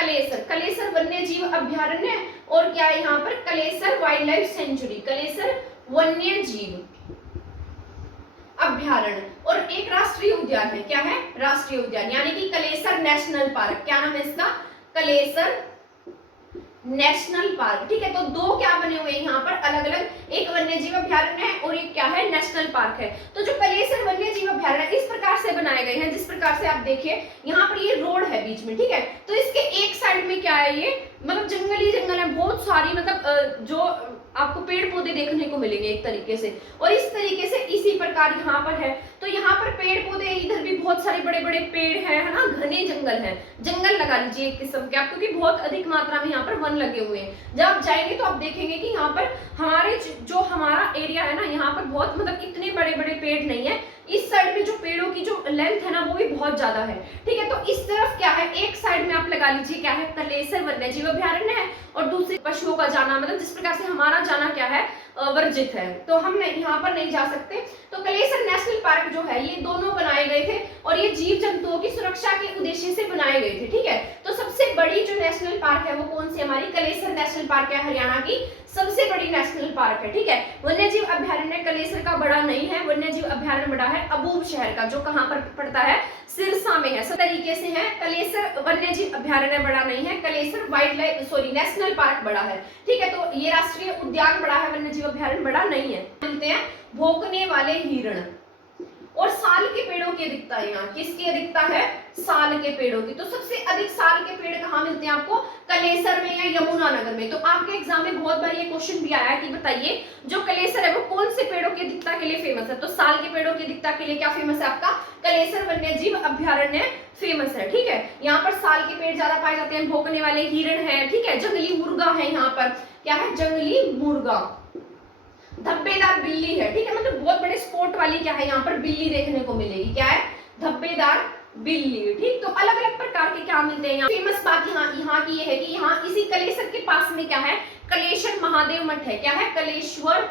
कलेसर वन्य जीव अभ्यारण्य, और क्या है यहाँ पर, Kalesar wild life sanctuary, Kalesar वन्य जीव अभ्यारण्य। और एक राष्ट्रीय उद्यान है, क्या है, राष्ट्रीय उद्यान, यानी कि कलेसर नेशनल पार्क। क्या नाम है इसका, कलेसर नेशनल पार्क, ठीक है। तो दो क्या बने हुए हैं यहाँ पर अलग अलग, एक वन्य जीव अभ्यारण्य है और एक क्या है, नेशनल पार्क है। तो जो कलेसर वन्य जीव अभ्यारण्य इस प्रकार से बनाए गए हैं, जिस प्रकार से आप देखिए यहाँ पर ये रोड है बीच में, ठीक है। तो इसके एक साइड में क्या है, ये मतलब जंगल ही जंगल है, बहुत सारी मतलब जो आपको पेड़ पौधे देखने को मिलेंगे एक तरीके से। और इस तरीके से इसी प्रकार यहाँ पर है, तो यहाँ पर पेड़ पौधे, इधर भी बहुत सारे बड़े बड़े पेड़ हैं, है ना, घने जंगल है, जंगल लगा लीजिए एक किस्म के आप, क्योंकि बहुत अधिक मात्रा में यहाँ पर वन लगे हुए हैं। जब आप जाएंगे तो आप देखेंगे कि यहाँ पर हमारे जो हमारा एरिया है ना, यहाँ पर बहुत मतलब इतने बड़े बड़े पेड़ नहीं है, इस साइड में जो पेड़ों की जो लेंथ है ना वो भी बहुत ज्यादा है, ठीक है। तो इस तरफ क्या है, एक साइड में आप लगा लीजिए क्या है, कलेसर वन्य जीव अभ्यारण्य है, और दूसरी पशुओं का जाना, मतलब जिस प्रकार से हमारा जाना क्या है, वर्जित है, तो हम यहाँ पर नहीं जा सकते। तो कलेसर नेशनल पार्क जो है, ये दोनों बनाए गए थे और ये जीव जंतुओं की सुरक्षा के उद्देश्य से बनाए गए थे, ठीक है। तो सबसे बड़ी जो नेशनल पार्क है वो कौन सी, हमारी कलेसर नेशनल पार्क है, हरियाणा की सबसे बड़ी नेशनल पार्क है, ठीक है। वन्य जीव अभ्यारण्य कलेसर का बड़ा नहीं है, वन्य जीव अभ्यारण्य बड़ा है अबूर शहर का, जो कहाँ पर पड़ता है, सिरसा में है। सब तरीके से है, कलेसर वन्य जीव अभ्यारण्य बड़ा नहीं है, Kalesar wild life national park बड़ा है, ठीक है। तो ये राष्ट्रीय उद्यान बड़ा है, वन्य जीव अभ्यारण्य बड़ा नहीं है। मिलते हैं भौंकने वाले हिरण और साल के पेड़ों की अधिकता है, यहाँ किसकी अधिकता है, साल के पेड़ों की। तो सबसे अधिक साल के पेड़ कहाँ मिलते हैं आपको, कलेसर में या यमुनानगर में। तो आपके एग्जाम में बहुत बार ये क्वेश्चन भी आया है कि बताइए जो कलेसर है वो कौन से पेड़ों की अधिकता के लिए फेमस है, तो साल के पेड़ों की अधिकता के लिए क्या फेमस है, आपका कलेसर वन्य जीव अभ्यारण्य फेमस है, ठीक है। यहाँ पर साल के पेड़ ज्यादा पाए जाते हैं, भौंकने वाले हिरण है, ठीक है, जंगली मुर्गा है, यहाँ पर क्या है, जंगली मुर्गा, धब्बेदार बिल्ली है, ठीक है, मतलब बहुत बड़े स्पॉट वाली क्या है, यहाँ पर बिल्ली देखने को मिलेगी, क्या है, धब्बेदार बिल्ली, ठीक। तो अलग अलग प्रकार के क्या मिलते हैं यहाँ। फेमस बात यहाँ की ये है कि यहाँ इसी कलेसर के पास में क्या है, कलेश्वर महादेव मठ है, क्या है, कलेश्वर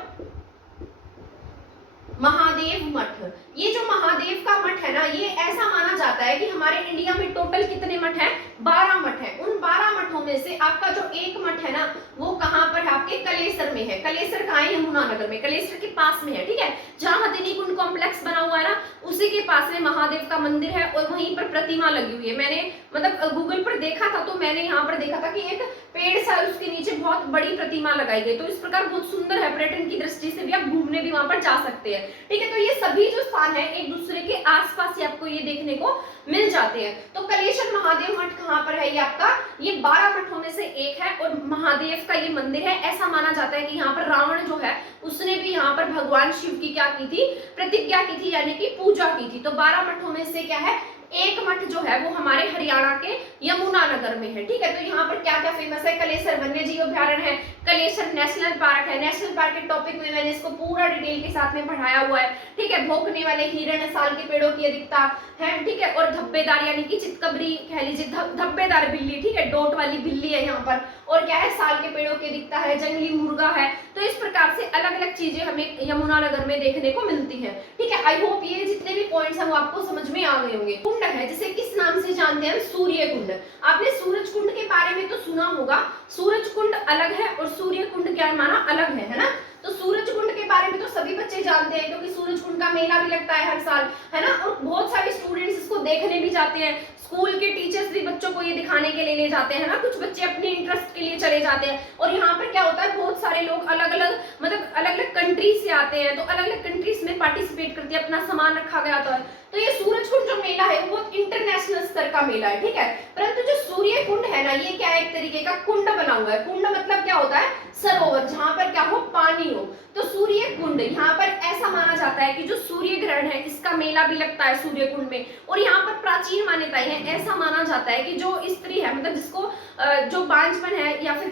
महादेव मठ। ये जो महादेव का मठ है ना, ये ऐसा माना जाता है कि हमारे इंडिया में टोटल कितने मठ हैं, 12 मठ हैं। उन 12 मठों में से आपका जो एक मठ है ना, वो कहाँ पर है, आपके कलेसर में है। कलेसर कहाँ है, यमुनानगर में, कलेसर के पास में है, ठीक है। जहाँ हथिनी कुंड कॉम्प्लेक्स बना हुआ है ना, उसी के पास में महादेव का मंदिर है और वहीं पर प्रतिमा लगी हुई है। मैंने मतलब गूगल पर देखा था, तो मैंने यहाँ पर देखा था कि एक पेड़ सा उसके नीचे बहुत बड़ी प्रतिमा लगाई गई। तो इस प्रकार बहुत सुंदर है, पर्यटन की दृष्टि से भी आप घूमने भी वहां पर जा सकते हैं, ठीक है। तो ये सभी जो स्थान है एक दूसरे के आसपास ही आपको ये देखने को मिल जाते हैं। तो कलेश्वर महादेव मठ कहाँ पर है, ये आपका, ये 12 मठों में से एक है और महादेव का ये मंदिर है। ऐसा माना जाता है कि यहाँ पर रावण जो है उसने भी यहाँ पर भगवान शिव की क्या की थी, प्रतिज्ञा की थी, यानी कि पूजा की थी। तो 12 मठों में से क्या है, एक मठ जो है वो हमारे हरियाणा के यमुनानगर में है, ठीक है। तो यहाँ पर क्या क्या फेमस है, कलेसर वन्य जीव अभ्यारण्य है, कलेसर नेशनल पार्क है। नेशनल पार्क के टॉपिक में मैंने इसको पूरा डिटेल के साथ में पढ़ाया हुआ है, ठीक है। भौंकने वाले हिरण, साल के पेड़ों की अधिकता है, ठीक है। और धब्बेदार यानी कि चितकबरी कह लीजिए, धब्बेदार बिल्ली, ठीक है, डॉट वाली बिल्ली है यहाँ पर, और क्या है, साल के पेड़ों की अधिकता है, जंगली मुर्गा है। तो इस प्रकार से अलग अलग चीजें हमें यमुनानगर में देखने को मिलती है, ठीक है। आई होप ये जितने भी पॉइंट्स हैं वो आपको समझ में आ गए होंगे। कुंड है जिसे किस नाम से जानते हैं, सूर्य कुंड। आपने सूरज कुंड के बारे में तो सुना होगा, सूरज कुंड अलग है और सूर्य कुंड क्या माना अलग है ना। तो सूरज कुंड के बारे में तो सभी बच्चे जानते हैं, क्योंकि सूरज कुंड का मेला भी लगता है हर साल, है ना, और बहुत सारे स्टूडेंट्स इसको देखने भी जाते हैं। स्कूल के टीचर्स भी बच्चों को ये दिखाने के लिए ले जाते हैं ना, कुछ बच्चे अपने इंटरेस्ट के लिए चले जाते हैं। और यहाँ पर क्या होता है, बहुत सारे लोग अलग अलग मतलब अलग अलग कंट्रीज से आते हैं, तो अलग अलग कंट्रीज में पार्टिसिपेट करते हैं, अपना सामान रखा गया होता है। तो ये सूरज कुंड जो मेला है वो बहुत इंटरनेशनल स्तर का मेला है, ठीक है। परंतु जो सूर्य कुंड है ना, ये क्या है, एक तरीके का कुंड बना हुआ है। कुंड मतलब क्या होता है, सरोवर, जहां पर क्या हो, पानी हो। तो सूर्य कुंड, यहाँ पर ऐसा माना जाता है कि जो सूर्य ग्रहण है इसका मेला भी लगता है सूर्य कुंड में। और यहाँ पर प्राचीन मान्यताएं हैं, ऐसा माना जाता है कि जो स्त्री है, मतलब जिसको जो बांझपन है या फिर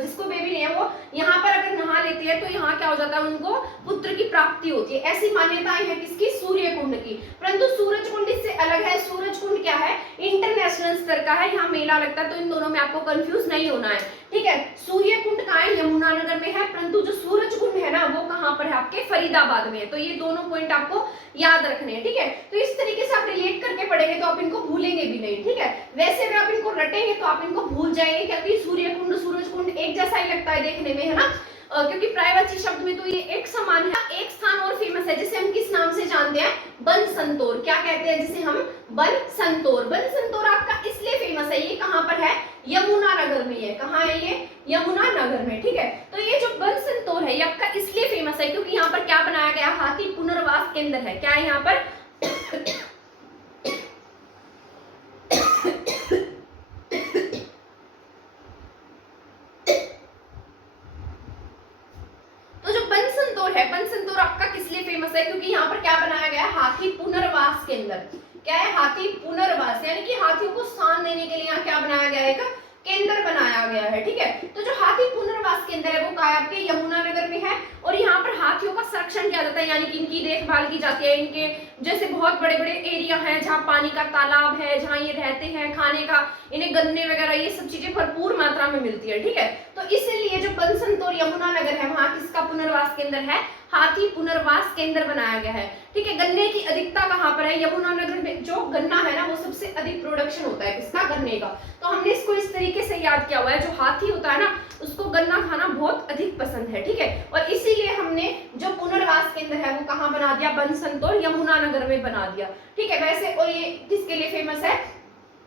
जिसको बेबी नहीं है, वो यहाँ पर अगर नहा लेती है तो यहाँ क्या हो जाता है, उनको पुत्र की प्राप्ति होती है। ऐसी मान्यताएं हैं किसकी, सूर्य कुंड की। परंतु सूरज कुंड इससे अलग है। सूरज कुंड क्या है, इंटरनेशनल स्तर का है, यहाँ मेला लगता है। तो इन दोनों में आपको कंफ्यूज नहीं होना है, ठीक है। सूर्य कुंड कहाँ है, यमुनानगर में है, परंतु जो सूरज कुंड है ना वो कहाँ पर है, आपके फरीदाबाद में है। तो ये दोनों पॉइंट आपको याद रखने हैं, ठीक है। तो इस तरीके से आप रिलेट करके पढ़ेंगे तो आप इनको भूलेंगे भी नहीं, ठीक है। वैसे अगर आप इनको रटेंगे तो आप इनको भूल जाएंगे, क्योंकि सूर्य कुंड सूरज कुंड एक जैसा ही लगता है देखने में, है ना। क्योंकि प्रायवाची शब्द में तो ये एक समान है। एक स्थान और फेमस है जिसे हम किस नाम से जानते हैं, बन संतोर। क्या कहते हैं जिसे हम, बन संतोर। बन संतोर आपका इसलिए फेमस है, ये कहाँ पर है, यमुनानगर में है। कहाँ है ये, यमुनानगर में, ठीक है। तो ये जो बन संतोर है ये आपका इसलिए फेमस है क्योंकि यहाँ पर क्या बनाया गया, हाथी पुनर्वास केंद्र है। क्या है यहाँ पर संतूर है, बनसंतूर आपका किस लिए फेमस है, क्योंकि यहाँ पर क्या बनाया गया है, हाथी पुनर्वास केंद्र। क्या है, हाथी पुनर्वास, यानी कि हाथियों को स्थान देने के लिए यहाँ क्या बनाया गया है, एक केंद्र बनाया गया है। ठीक है, तो जो हाथी पुनर्वास केंद्र है वो कहाँ है, आपके यमुनानगर में है। और यहाँ पर हाथियों का संरक्षण किया जाता है, यानी कि इनकी देखभाल की जाती है। इनके जैसे बहुत बड़े बड़े एरिया हैं जहाँ पानी का तालाब है, जहाँ ये रहते हैं, खाने का इन्हें गन्ने वगैरह ये सब चीजें भरपूर मात्रा में मिलती है। ठीक है, तो इसलिए जो बसंत और यमुनानगर है वहाँ किसका पुनर्वास केंद्र है, हाथी पुनर्वास केंद्र बनाया गया है। ठीक है, गन्ने की अधिकता कहाँ पर है, यमुनानगर में जो गन्ना है ना वो सबसे अधिक प्रोडक्शन होता है किसका, गन्ने का। तो हमने इसको इस तरीके से याद किया हुआ है, जो हाथी होता है ना उसको गन्ना खाना बहुत अधिक पसंद है। ठीक है, और इसीलिए हमने जो पुनर्वास केंद्र है वो कहाँ बना दिया, बनसंत और यमुनानगर में बना दिया। ठीक है, वैसे और ये किसके लिए फेमस है,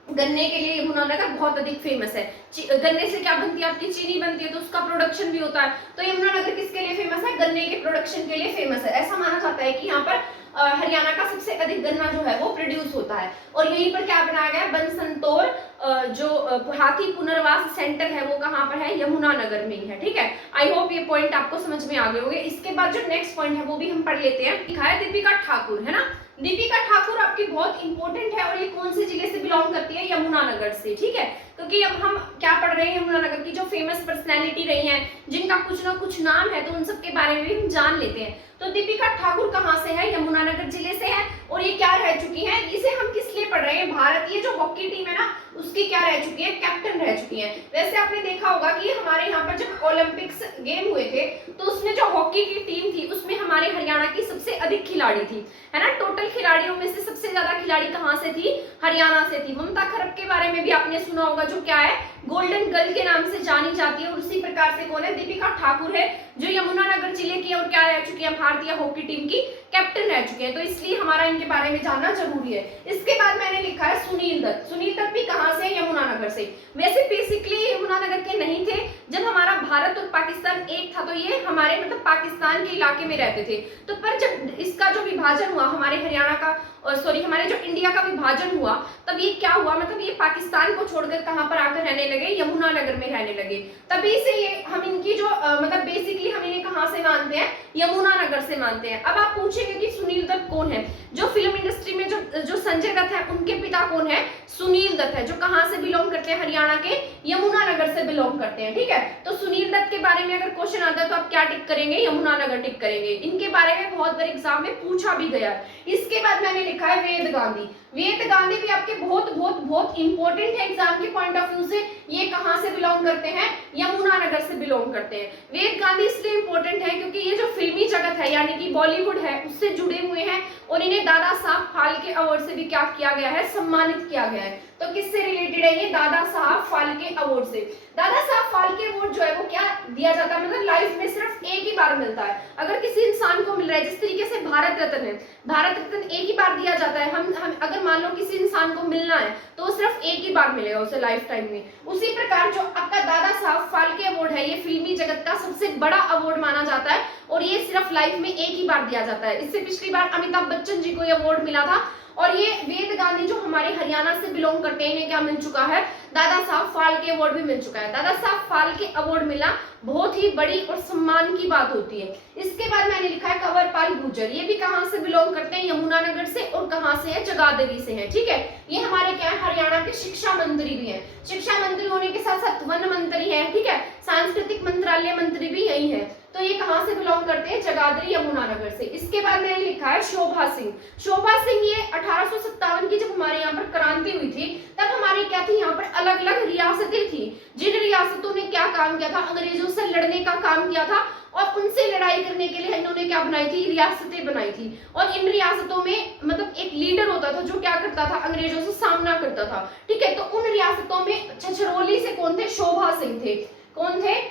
गन्ने के लिए यमुनानगर बहुत अधिक फेमस है। गन्ने से क्या बनती है, आपकी चीनी बनती है, तो उसका प्रोडक्शन भी होता है। तो यमुनानगर किसके लिए फेमस है, गन्ने के प्रोडक्शन के लिए फेमस है। ऐसा माना जाता है कि यहाँ पर हरियाणा का सबसे अधिक गन्ना जो है वो प्रोड्यूस होता है। और यहीं पर क्या बनाया गया है, बनसंतोर जो हाथी पुनर्वास सेंटर है वो कहाँ पर है, यमुनानगर में ही है। ठीक है, आई होप ये पॉइंट आपको समझ में आ गए होंगे। इसके बाद जो नेक्स्ट पॉइंट है वो भी हम पढ़ लेते हैं। लिखा है दीपिका ठाकुर, है ना। दीपिका ठाकुर आपकी बहुत इंपॉर्टेंट है और ये कौन से जिले से बिलोंग करती है, यमुनानगर से। ठीक है, क्योंकि अब हम क्या पढ़ रहे हैं, यमुनानगर की जो फेमस पर्सनैलिटी रही हैं, जिनका कुछ ना कुछ नाम है, तो उन सब के बारे में भी हम जान लेते हैं। तो दीपिका ठाकुर कहाँ से है, यमुनानगर जिले से है। और ये क्या रह चुकी है, इसे हम किस लिए पढ़ रहे हैं, भारतीय जो हॉकी टीम है ना उसकी क्या रह चुकी है, कैप्टन रह चुकी है। वैसे आपने देखा होगा कि हमारे यहाँ पर जब ओलंपिक्स गेम हुए थे तो उसमें जो हॉकी की टीम थी उसमें हमारे हरियाणा की सबसे अधिक खिलाड़ी थी, है ना। टोटल खिलाड़ियों में से सबसे ज्यादा खिलाड़ी कहाँ से थी, हरियाणा से थी। ममता खरब के बारे में भी आपने सुना होगा, जो क्या है, गोल्डन गर्ल के नाम से जानी जाती है। और उसी प्रकार से कौन है, दीपिका ठाकुर है, जो यमुनानगर जिले की और क्या रह चुकी है, भारतीय हॉकी टीम की कैप्टन रह चुके हैं। तो इसलिए हमारा इनके बारे में जानना जरूरी है। इसके बाद मैंने लिखा है सुनील दत्त। सुनील दत्त भी कहाँ से, यमुनानगर से। वैसे बेसिकली यमुनानगर के नहीं थे, जब हमारा भारत और पाकिस्तान एक था तो ये हमारे मतलब पाकिस्तान के इलाके में रहते थे। तो पर जब इसका जो विभाजन हुआ, हमारे हरियाणा का हमारे जो इंडिया का विभाजन हुआ, तब ये क्या हुआ, मतलब ये पाकिस्तान को छोड़कर कहाँ पर आकर रहने लगे, यमुनानगर में रहने लगे। तभी से ये हम इनकी जो मतलब बेसिकली हम इन्हें कहाँ से मानते हैं, यमुनानगर से मानते हैं। अब आप पूछेंगे कि सुनील दत्त कौन है, जो फिल्म इंडस्ट्री में जो संजय दत्त है उनके पिता कौन है, सुनील दत्त है, जो कहाँ से बिलोंग करते हैं, हरियाणा के यमुनानगर से बिलोंग करते हैं। ठीक है, तो सुनील दत्त के बारे में अगर क्वेश्चन आता है तो आप क्या टिक करेंगे, यमुनानगर टिक करेंगे। इनके बारे में बहुत बार एग्जाम में पूछा भी गया। इसके बाद मैंने लिखा है वेद गांधी। वेद गांधी भी आपके बहुत बहुत बहुत इंपॉर्टेंट है एग्जाम के पॉइंट ऑफ व्यू से। ये कहाँ से बिलोंग करते हैं, यमुनानगर से बिलोंग करते हैं। वेद गांधी इसलिए इंपॉर्टेंट है क्योंकि ये जो फिल्मी जगत है यानी कि बॉलीवुड है उससे जुड़े हुए हैं, और इन्हें दादा साहब फाल्के अवार्ड से भी क्या किया गया है, सम्मानित किया गया है। तो किससे रिलेटेड है ये, दादा साहब फाल्के अवार्ड से। दादा साहब फाल्के अवार्ड जो है वो क्या दिया जाता है, मतलब लाइफ में सिर्फ एक ही बार मिलता है। अगर किसी इंसान को मिल रहा है, जिस तरीके से भारत रत्न है, भारत रत्न एक ही बार दिया जाता है। हम अगर मान लो किसी इंसान को मिलना है तो सिर्फ एक ही बार मिलेगा उसे लाइफ टाइम में। उसी प्रकार जो आपका दादा साहब फाल्के अवार्ड है, ये फिल्मी जगत का सबसे बड़ा अवार्ड माना जाता है और ये सिर्फ लाइफ में एक ही बार दिया जाता है। इससे पिछली बार अमिताभ बच्चन जी को ये अवार्ड मिला था। और ये वेद गांधी जो हमारे हरियाणा से बिलोंग करते हैं, इन्हें क्या मिल चुका है, दादा साहब फाल्के अवार्ड भी मिल चुका है। दादा साहब फाल्के अवार्ड मिला बहुत ही बड़ी और सम्मान की बात होती है। इसके बाद मैंने लिखा है कंवरपाल गुर्जर। ये भी कहाँ से बिलोंग करते हैं, यमुनानगर से, और कहाँ से है, जगाधरी से है। ठीक है, ये हमारे क्या है, हरियाणा के शिक्षा मंत्री भी हैं। शिक्षा मंत्री होने के साथ साथ वन मंत्री है, ठीक है, सांस्कृतिक मंत्रालय मंत्री भी यही है। तो ये कहाँ से बिलोंग करते हैं, जगाधरी यमुनानगर से। इसके बाद मैंने लिखा है शोभा सिंह। शोभा सिंह ये 1857 की जब हमारे यहाँ पर क्रांति हुई थी तब हमारी क्या थी, यहाँ पर अलग अलग रियासतें थी। जिन रियासतों ने क्या काम किया था, अंग्रेजों से लड़ने का काम किया था और उनसे लड़ाई करने के लिए इन्होंने क्या बनाई थी, रियासतें बनाई थी। और इन रियासतों में मतलब एक लीडर होता था जो क्या करता था, अंग्रेजों से सामना करता था। ठीक है, तो उन रियासतों में छछरौली से कौन थे, शोभा सिंह थे। कौन थे,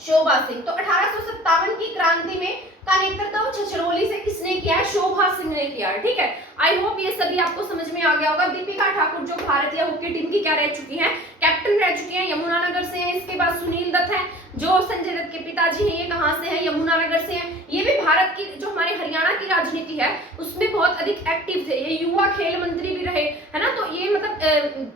शोभा सिंह। तो 1857 की क्रांति में का नेतृत्व छछरौली से किसने किया है, शोभा सिंह ने किया है। ठीक है, आई होप ये सभी आपको समझ में आ गया होगा। दीपिका ठाकुर जो भारतीय हॉकी टीम की क्या रह चुकी हैं, कैप्टन रह चुकी हैं, यमुनानगर से हैं। इसके बाद सुनील दत्त हैं जो संजय दत्त के पिताजी हैं, ये कहाँ से हैं, यमुनानगर से हैं। ये भी भारत की जो हमारे हरियाणा की राजनीति है उसमें बहुत अधिक एक्टिव थे। ये युवा खेल मंत्री भी रहे, है ना। तो ये मतलब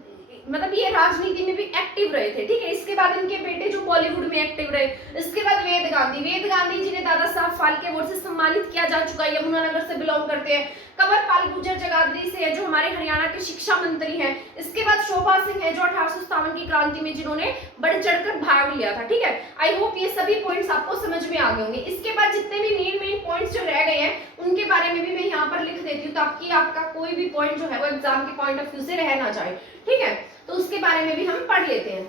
मतलब ये राजनीति में भी एक्टिव रहे थे, ठीक है। इसके बाद इनके बेटे जो बॉलीवुड में एक्टिव रहे। इसके बाद वेद गांधी जिन्हें दादा साहब फाल्के अवार्ड से सम्मानित किया जा चुका है, यमुनानगर से बिलोंग करते हैं। कंवर पाल गुर्जर जगाधरी से है, जो हमारे हरियाणा के शिक्षा मंत्री हैं। इसके बाद शोभा सिंह है, जो 1857 की क्रांति में जिन्होंने बढ़ चढ़कर भाग लिया था, ठीक है। आई होप ये सभी पॉइंट्स आपको समझ में आ गए होंगे। इसके बाद जितने भी मेन पॉइंट्स जो रह गए हैं उनके बारे में भी मैं यहाँ पर लिख देती हूँ, ताकि आपका कोई भी पॉइंट जो है वो एग्जाम के पॉइंट ऑफ व्यू से रह ना जाए, ठीक है। तो उसके बारे में भी हम पढ़ लेते हैं।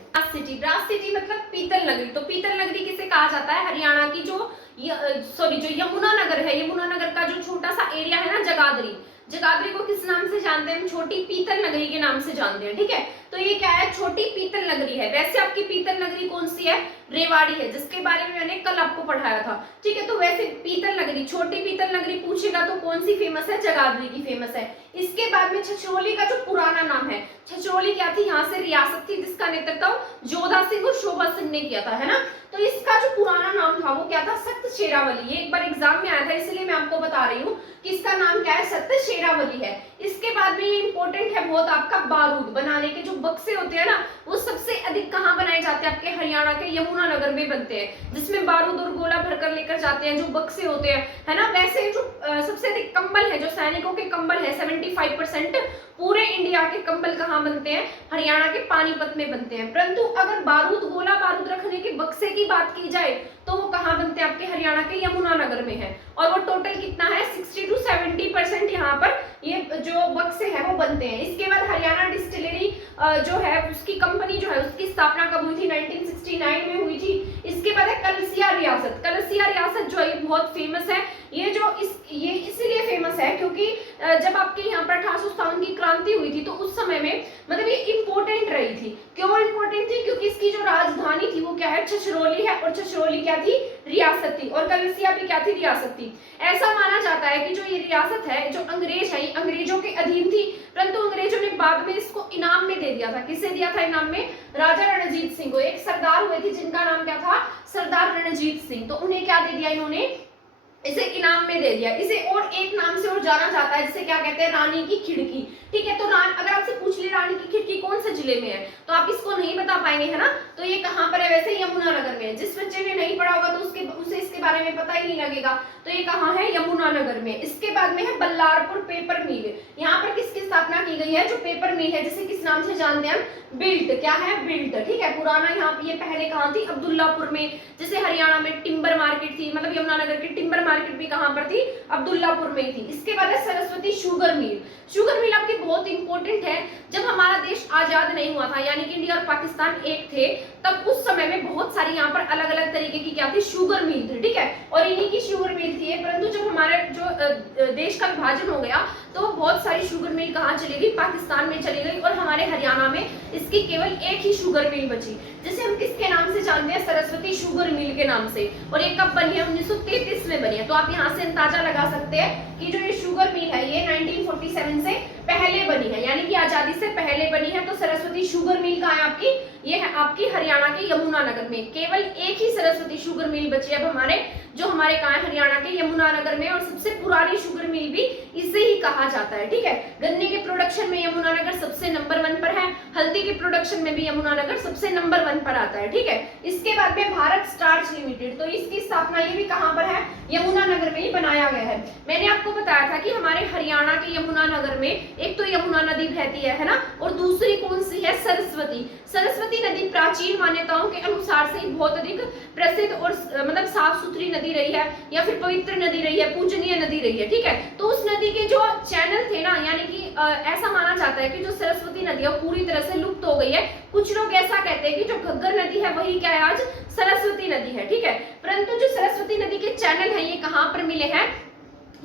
ब्रास सिटी मतलब पीतल नगरी। तो पीतल नगरी किसे कहा जाता है? हरियाणा की जो जो यमुनानगर है, यमुनानगर का जो छोटा सा एरिया है ना, जगाधरी, जगाधरी को किस नाम से जानते हैं? हम छोटी पीतल नगरी के नाम से जानते हैं, ठीक है। तो ये क्या है? छोटी पीतल नगरी है। वैसे आपकी पीतल नगरी कौन सी है? रेवाड़ी है, जिसके बारे में मैंने कल आपको पढ़ाया था, ठीक है। तो वैसे पीतल नगरी, छोटी पीतल नगरी पूछेगा तो कौन सी फेमस है? जगाधरी की फेमस है। इसके बाद में छछरौली का जो पुराना नाम है, छछरौली क्या थी? यहाँ से रियासत थी जिसका नेतृत्व जोधा सिंह और शोभा सिंह ने किया था, है ना। तो इसका जो पुराना नाम था वो क्या था? सख्त शेरावली। ये एक बार एग्जाम में आया था, इसलिए मैं आपको बता रही हूँ कि इसका नाम क्या है? सख्त शेरावली है। इसके बाद में ये इंपॉर्टेंट है बहुत आपका, बारूद बनाने के जो बक्से होते हैं ना, वो सबसे अधिक कहाँ बनाए जाते हैं? आपके हरियाणा के यमुनानगर में बनते हैं, जिसमें बारूद और गोला भरकर लेकर जाते हैं, जो बक्से होते हैं, है ना। वैसे जो सबसे अधिक कंबल है, जो सैनिकों के कंबल है, 75% पूरे इंडिया के कंबल कहाँ बनते हैं? हरियाणा के पानीपत में बनते हैं। परंतु अगर बारूद, गोला बारूद रखने के बक्से की बात की जाए तो वो कहाँ बनते हैं? आपके हरियाणा के यमुनानगर में है। और वो टोटल कितना है? 60 to 70% यहाँ पर ये जो बक्से हैं वो बनते हैं। इसके बाद हरियाणा डिस्टिलरी जो है उसकी कंपनी जो है उसकी स्थापना कब हुई थी? 1969 में हुई थी। इसके बाद है कलसिया रियासत। कलसिया रियासत जो है बहुत फेमस है। ये इसलिए फेमस है क्योंकि जब आपके यहाँ पर 1857 की क्रांति हुई थी तो उस समय में मतलब ये इंपॉर्टेंट रही थी। क्यों इंपॉर्टेंट थी? क्योंकि इसकी जो राजधानी थी वो क्या है? छछरौली है, और छछरौली क्या थी? रियासत थी। और कलसिया भी क्या थी? रियासत थी। ऐसा माना जाता है कि जो ये रियासत है, जो अंग्रेज है, ये अंग्रेजों के अधीन थी, परंतु अंग्रेजों ने बाद में इसको इनाम में दे दिया था। किसे दिया था इनाम में? राजा रणजीत सिंह को। एक सरदार हुए थे जिनका नाम क्या था? सरदार रणजीत सिंह। तो उन्हें क्या दे दिया इन्होंने? इसे इनाम में दे दिया। इसे और एक नाम से और जाना जाता है, जिसे क्या कहते हैं? रानी की खिड़की, ठीक है। तो अगर आपसे पूछ ले रानी की खिड़की कौन से जिले में है, तो आप इसको नहीं बता पाएंगे, है ना। तो ये कहाँ पर है? वैसे यमुनानगर में है। जिस बच्चे ने नहीं पढ़ा होगा तो उसे इसके बारे में पता ही नहीं लगेगा। तो ये कहाँ है? यमुनानगर में। इसके बाद में है बल्लारपुर पेपर मिल। यहाँ पर किसकी स्थापना की गई है? जो पेपर मिल है, जिसे किस नाम से जानते हैं? बिल्ट। क्या है? बिल्ट, ठीक है। पुराना यहाँ पे ये पहले कहाँ थी? अब्दुल्लापुर में। जैसे हरियाणा में टिम्बर मार्केट थी, मतलब यमुनानगर की टिम्बर मार्केट भी कहाँ पर थी? अब्दुल्लापुर में थी। इसके बाद है Saraswati sugar mill. Sugar mill आपकी बहुत इंपॉर्टेंट है। जब हमारा देश आजाद नहीं हुआ था, यानी कि इंडिया और पाकिस्तान एक थे, तब उस समय में बहुत सारी यहाँ पर अलग अलग तरीके की क्या थी? शुगर मिल थी, ठीक है। और इन्हीं की शुगर मिल थी। परंतु जब हमारे जो देश का विभाजन हो गया तो बहुत सारी शुगर मिल कहाँ चली गई? पाकिस्तान में चली गई। और हमारे हरियाणा में इसकी केवल एक ही शुगर मिल बची, जिसे हम किसके नाम से जानते हैं? सरस्वती शुगर मिल के नाम से। और ये कब बनी है? 1933 में बनी है। तो आप यहाँ से अंदाजा लगा सकते हैं कि जो ये शुगर मिल है ये 1947 से पहले बनी है, यानी कि आजादी से पहले बनी है। तो सरस्वती शुगर मिल कहाँ है आपकी? ये है आपकी हरियाणा के यमुनानगर में। केवल एक ही सरस्वती शुगर मिल बची है अब हमारे कहाँ है? हरियाणा के यमुनानगर में। और सबसे पुरानी शुगर मिल भी इसे ही कहा जाता है, ठीक है। गन्ने के प्रोडक्शन में यमुनानगर सबसे नंबर 1 पर है। हल्दी के प्रोडक्शन में भी यमुनानगर सबसे नंबर 1 पर आता है, ठीक है। इसके बाद में भारत स्टार्च लिमिटेड, तो इसकी स्थापना ये भी कहाँ पर है? यमुनानगर में ही बनाया गया है। मैंने आपको बताया था कि हमारे हरियाणा के यमुनानगर में एक तो यमुना नदी बहती है ना, और दूसरी कौन सी है? सरस्वती। सरस्वती नदी प्राचीन मान्यताओं के अनुसार से बहुत अधिक प्रसिद्ध और मतलब साफ सुथरी नदी रही है, या फिर पवित्र नदी रही है, पूजनीय नदी रही है, ठीक है। तो उस नदी के जो चैनल थे ना, यानी कि ऐसा माना जाता है कि जो सरस्वती नदी है पूरी तरह से लुप्त हो गई है। कुछ लोग ऐसा कहते हैं कि जो घग्गर नदी है वही क्या है? आज सरस्वती नदी है, ठीक है। परंतु जो सरस्वती नदी के चैनल है ये कहाँ पर मिले हैं?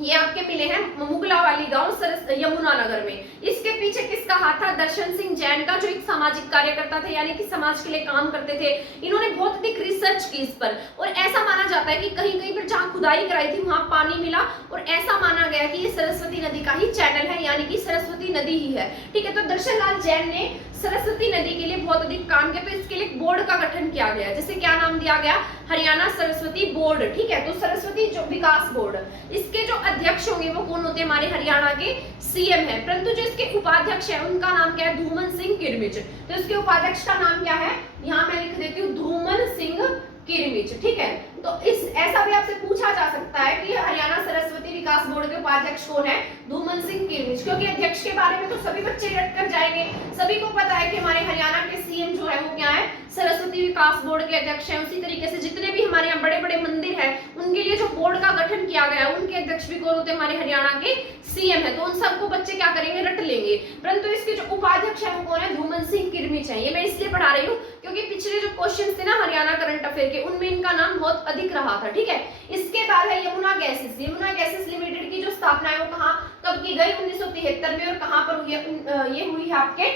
ये आपके मिले हैं मुगलावाली गांव यमुनानगर में। इसके पीछे किसका हाथ था? दर्शन सिंह जैन का, जो एक सामाजिक कार्यकर्ता थे, यानी कि समाज के लिए काम करते थे। इन्होंने बहुत अधिक रिसर्च की इस पर, और ऐसा माना जाता है कि कहीं कहीं पर जहां खुदाई कराई थी वहां पानी मिला, और ऐसा माना गया कि ये सरस्वती नदी का ही चैनल है, यानी कि सरस्वती नदी ही है, ठीक है। तो दर्शन लाल जैन ने सरस्वती नदी के लिए बहुत अधिक काम किया, तो इसके लिए एक बोर्ड का गठन किया गया, जिसे क्या नाम दिया गया, हरियाणा सरस्वती बोर्ड। ठीक है, तो सरस्वती जो विकास बोर्ड, इसके जो अध्यक्ष होंगे वो कौन होते हैं, हमारे हरियाणा के सीएम है। परंतु जो इसके उपाध्यक्ष है उनका नाम क्या है, धूमन सिंह किरमिच। तो इसके उपाध्यक्ष का नाम क्या है, यहाँ मैं लिख देती हूँ धूमन सिंह किरमिच। ठीक है, तो इस ऐसा भी आपसे पूछा जा सकता है कि हरियाणा सरस्वती विकास बोर्ड के उपाध्यक्ष कौन है, धूमन सिंह किरमिच, क्योंकि अध्यक्ष के बारे में तो सभी बच्चे रट कर जाएंगे। सभी को पता है कि हमारे हरियाणा के सीएम जो है वो क्या है, सरस्वती विकास बोर्ड के अध्यक्ष हैं। उसी तरीके से जितने भी हमारे यहाँ बड़े बड़े मंदिर हैं उनके लिए जो बोर्ड का गठन किया गया है उनके अध्यक्ष भी कौन होते हैं, हमारे हरियाणा के सीएम है। तो उन सबको बच्चे क्या करेंगे, रट लेंगे। परंतु इसके जो उपाध्यक्ष है वो कौन है, धूमन सिंह किरमिच है। ये मैं इसलिए पढ़ा रही हूँ क्योंकि पिछले जो क्वेश्चन थे ना हरियाणा करंट अफेयर के, उनमें इनका नाम बहुत अधिक रहा था। ठीक है, इसके बाद है Yamuna gases. Yamuna gases limited की जो स्थापना है वो कहाँ कब की गई, 1973 में, और कहाँ पर हुई है, ये हुई है आपके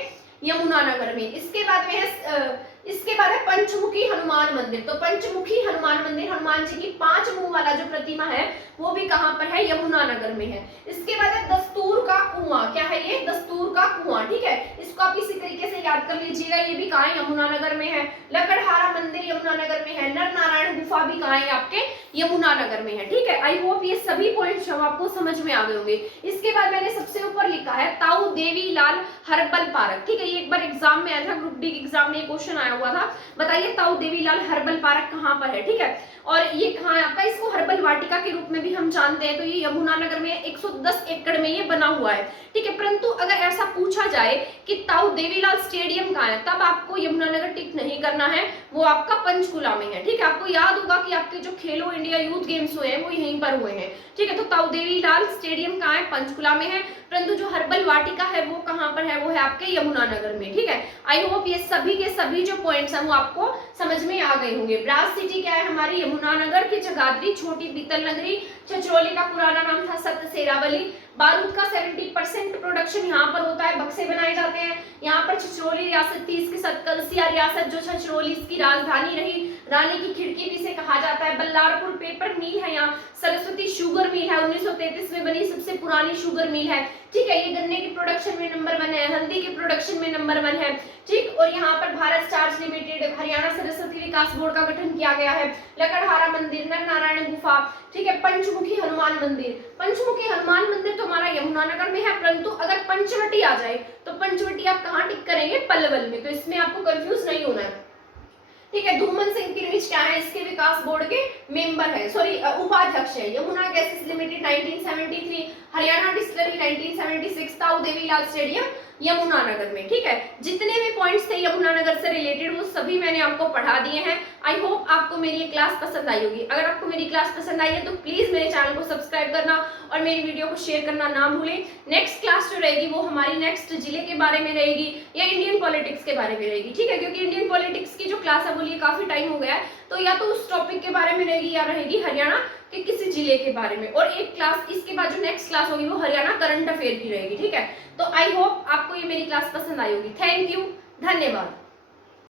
यमुनानगर में। इसके बाद में है पंचमुखी हनुमान मंदिर। तो पंचमुखी हनुमान मंदिर, हनुमान जी की 5 मुंह वाला जो प्रतिमा है वो भी कहाँ पर है, यमुनानगर में है। इसके बाद है दस्तूर का कुआं। क्या है ये, दस्तूर का कुआं। ठीक है, इसको आप इसी तरीके से याद कर लीजिएगा, ये भी कहाँ है, यमुनानगर में है। लकड़हारा मंदिर यमुनानगर में है। नर नारायण गुफा भी कहाँ है, आपके यमुनानगर में है। ठीक है, आई होप ये सभी पॉइंट्स आपको समझ में आ गए होंगे। इसके बाद मैंने सबसे ऊपर लिखा है ताऊ देवी लाल हर्बल पार्क। ठीक है, ये एक बार एग्जाम में आया था, ग्रुप डी एग्जाम में क्वेश्चन आया हुआ था, बताइए ताऊ देवीलाल हर्बल पार्क कहाँ पर है। ठीक है, और ये कहाँ है आपका, इसको हर्बल वाटिका के रूप में भी हम जानते हैं। तो ये यमुनानगर में 110 एकड़ में ये बना हुआ है। ठीक है, परंतु अगर ऐसा पूछा जाए कि ताऊ देवीलाल स्टेडियम कहाँ है, तब आपको यमुनानगर टिक नहीं करना है, वो आपका पंचकुला में है। ठीक है, आपको याद होगा कि आपके जो खेलो इंडिया यूथ गेम्स हुए हैं वो यहीं पर हुए हैं। ठीक है, तो ताऊ देवीलाल स्टेडियम कहाँ है, पंचकुला में है। परंतु जो हर्बल वाटिका है वो कहाँ पर है, वो है आपके यमुनानगर में। ठीक है, आई होप ये सभी के सभी जो पॉइंट्स हैं वो आपको समझ में आ गए होंगे। ब्रास सिटी क्या है, हमारी यमुनानगर की जगाधरी, छोटी पीतल नगरी। छछरौली का पुराना नाम था सत सेरावली। बारूद का 70% प्रोडक्शन यहाँ पर होता है, बक्से बनाए जाते हैं यहाँ पर। छछरौली रियासत थी, इसकी सतकलसिया रियासत जो छछरौली इसकी राजधानी रही। रानी की खिड़की भी से कहा जाता है। बल्लारपुर पेपर मिल है यहाँ। सरस्वती शुगर मिल है, 1933 में बनी सबसे पुरानी शुगर मिल है। ठीक है, ये गन्ने के प्रोडक्शन में नंबर 1 है, हल्दी के प्रोडक्शन में नंबर 1 है। ठीक, और यहाँ पर भारत स्टार्च लिमिटेड, हरियाणा सरस्वती विकास बोर्ड का गठन किया गया है। लकड़हारा मंदिर, नर नारायण गुफा। ठीक है, पंचमुखी हनुमान मंदिर। पंचमुखी हनुमान मंदिर तो हमारा यमुनानगर में है, परंतु अगर पंचवटी आ जाए तो पंचवटी आप कहाँ टिक करेंगे, पलवल में। तो इसमें आपको कंफ्यूज नहीं होना है। ठीक है, धूमन सिंह किरमिच क्या है, इसके विकास बोर्ड के मेंबर है, सॉरी उपाध्यक्ष है। Yamuna gases limited 1973, Haryana distillery 1976, ताऊ देवीलाल स्टेडियम यमुनानगर में। ठीक है, जितने भी पॉइंट्स थे यमुनानगर से रिलेटेड वो सभी मैंने आपको पढ़ा दिए हैं। आई होप आपको मेरी ये क्लास पसंद आई होगी। अगर आपको मेरी क्लास पसंद आई है तो प्लीज मेरे चैनल को सब्सक्राइब करना और मेरी वीडियो को शेयर करना ना भूलें। नेक्स्ट क्लास जो रहेगी वो हमारी नेक्स्ट जिले के बारे में रहेगी या इंडियन पॉलिटिक्स के बारे में रहेगी। ठीक है, क्योंकि इंडियन पॉलिटिक्स की जो क्लास है वो लिए काफी टाइम हो गया है, तो या तो उस टॉपिक के बारे में रहेगी या रहेगी हरियाणा के किसी जिले के बारे में। और एक क्लास इसके बाद जो नेक्स्ट क्लास होगी वो हरियाणा करंट अफेयर की रहेगी। ठीक है, तो आई होप आपको ये मेरी क्लास पसंद आई होगी। थैंक यू, धन्यवाद।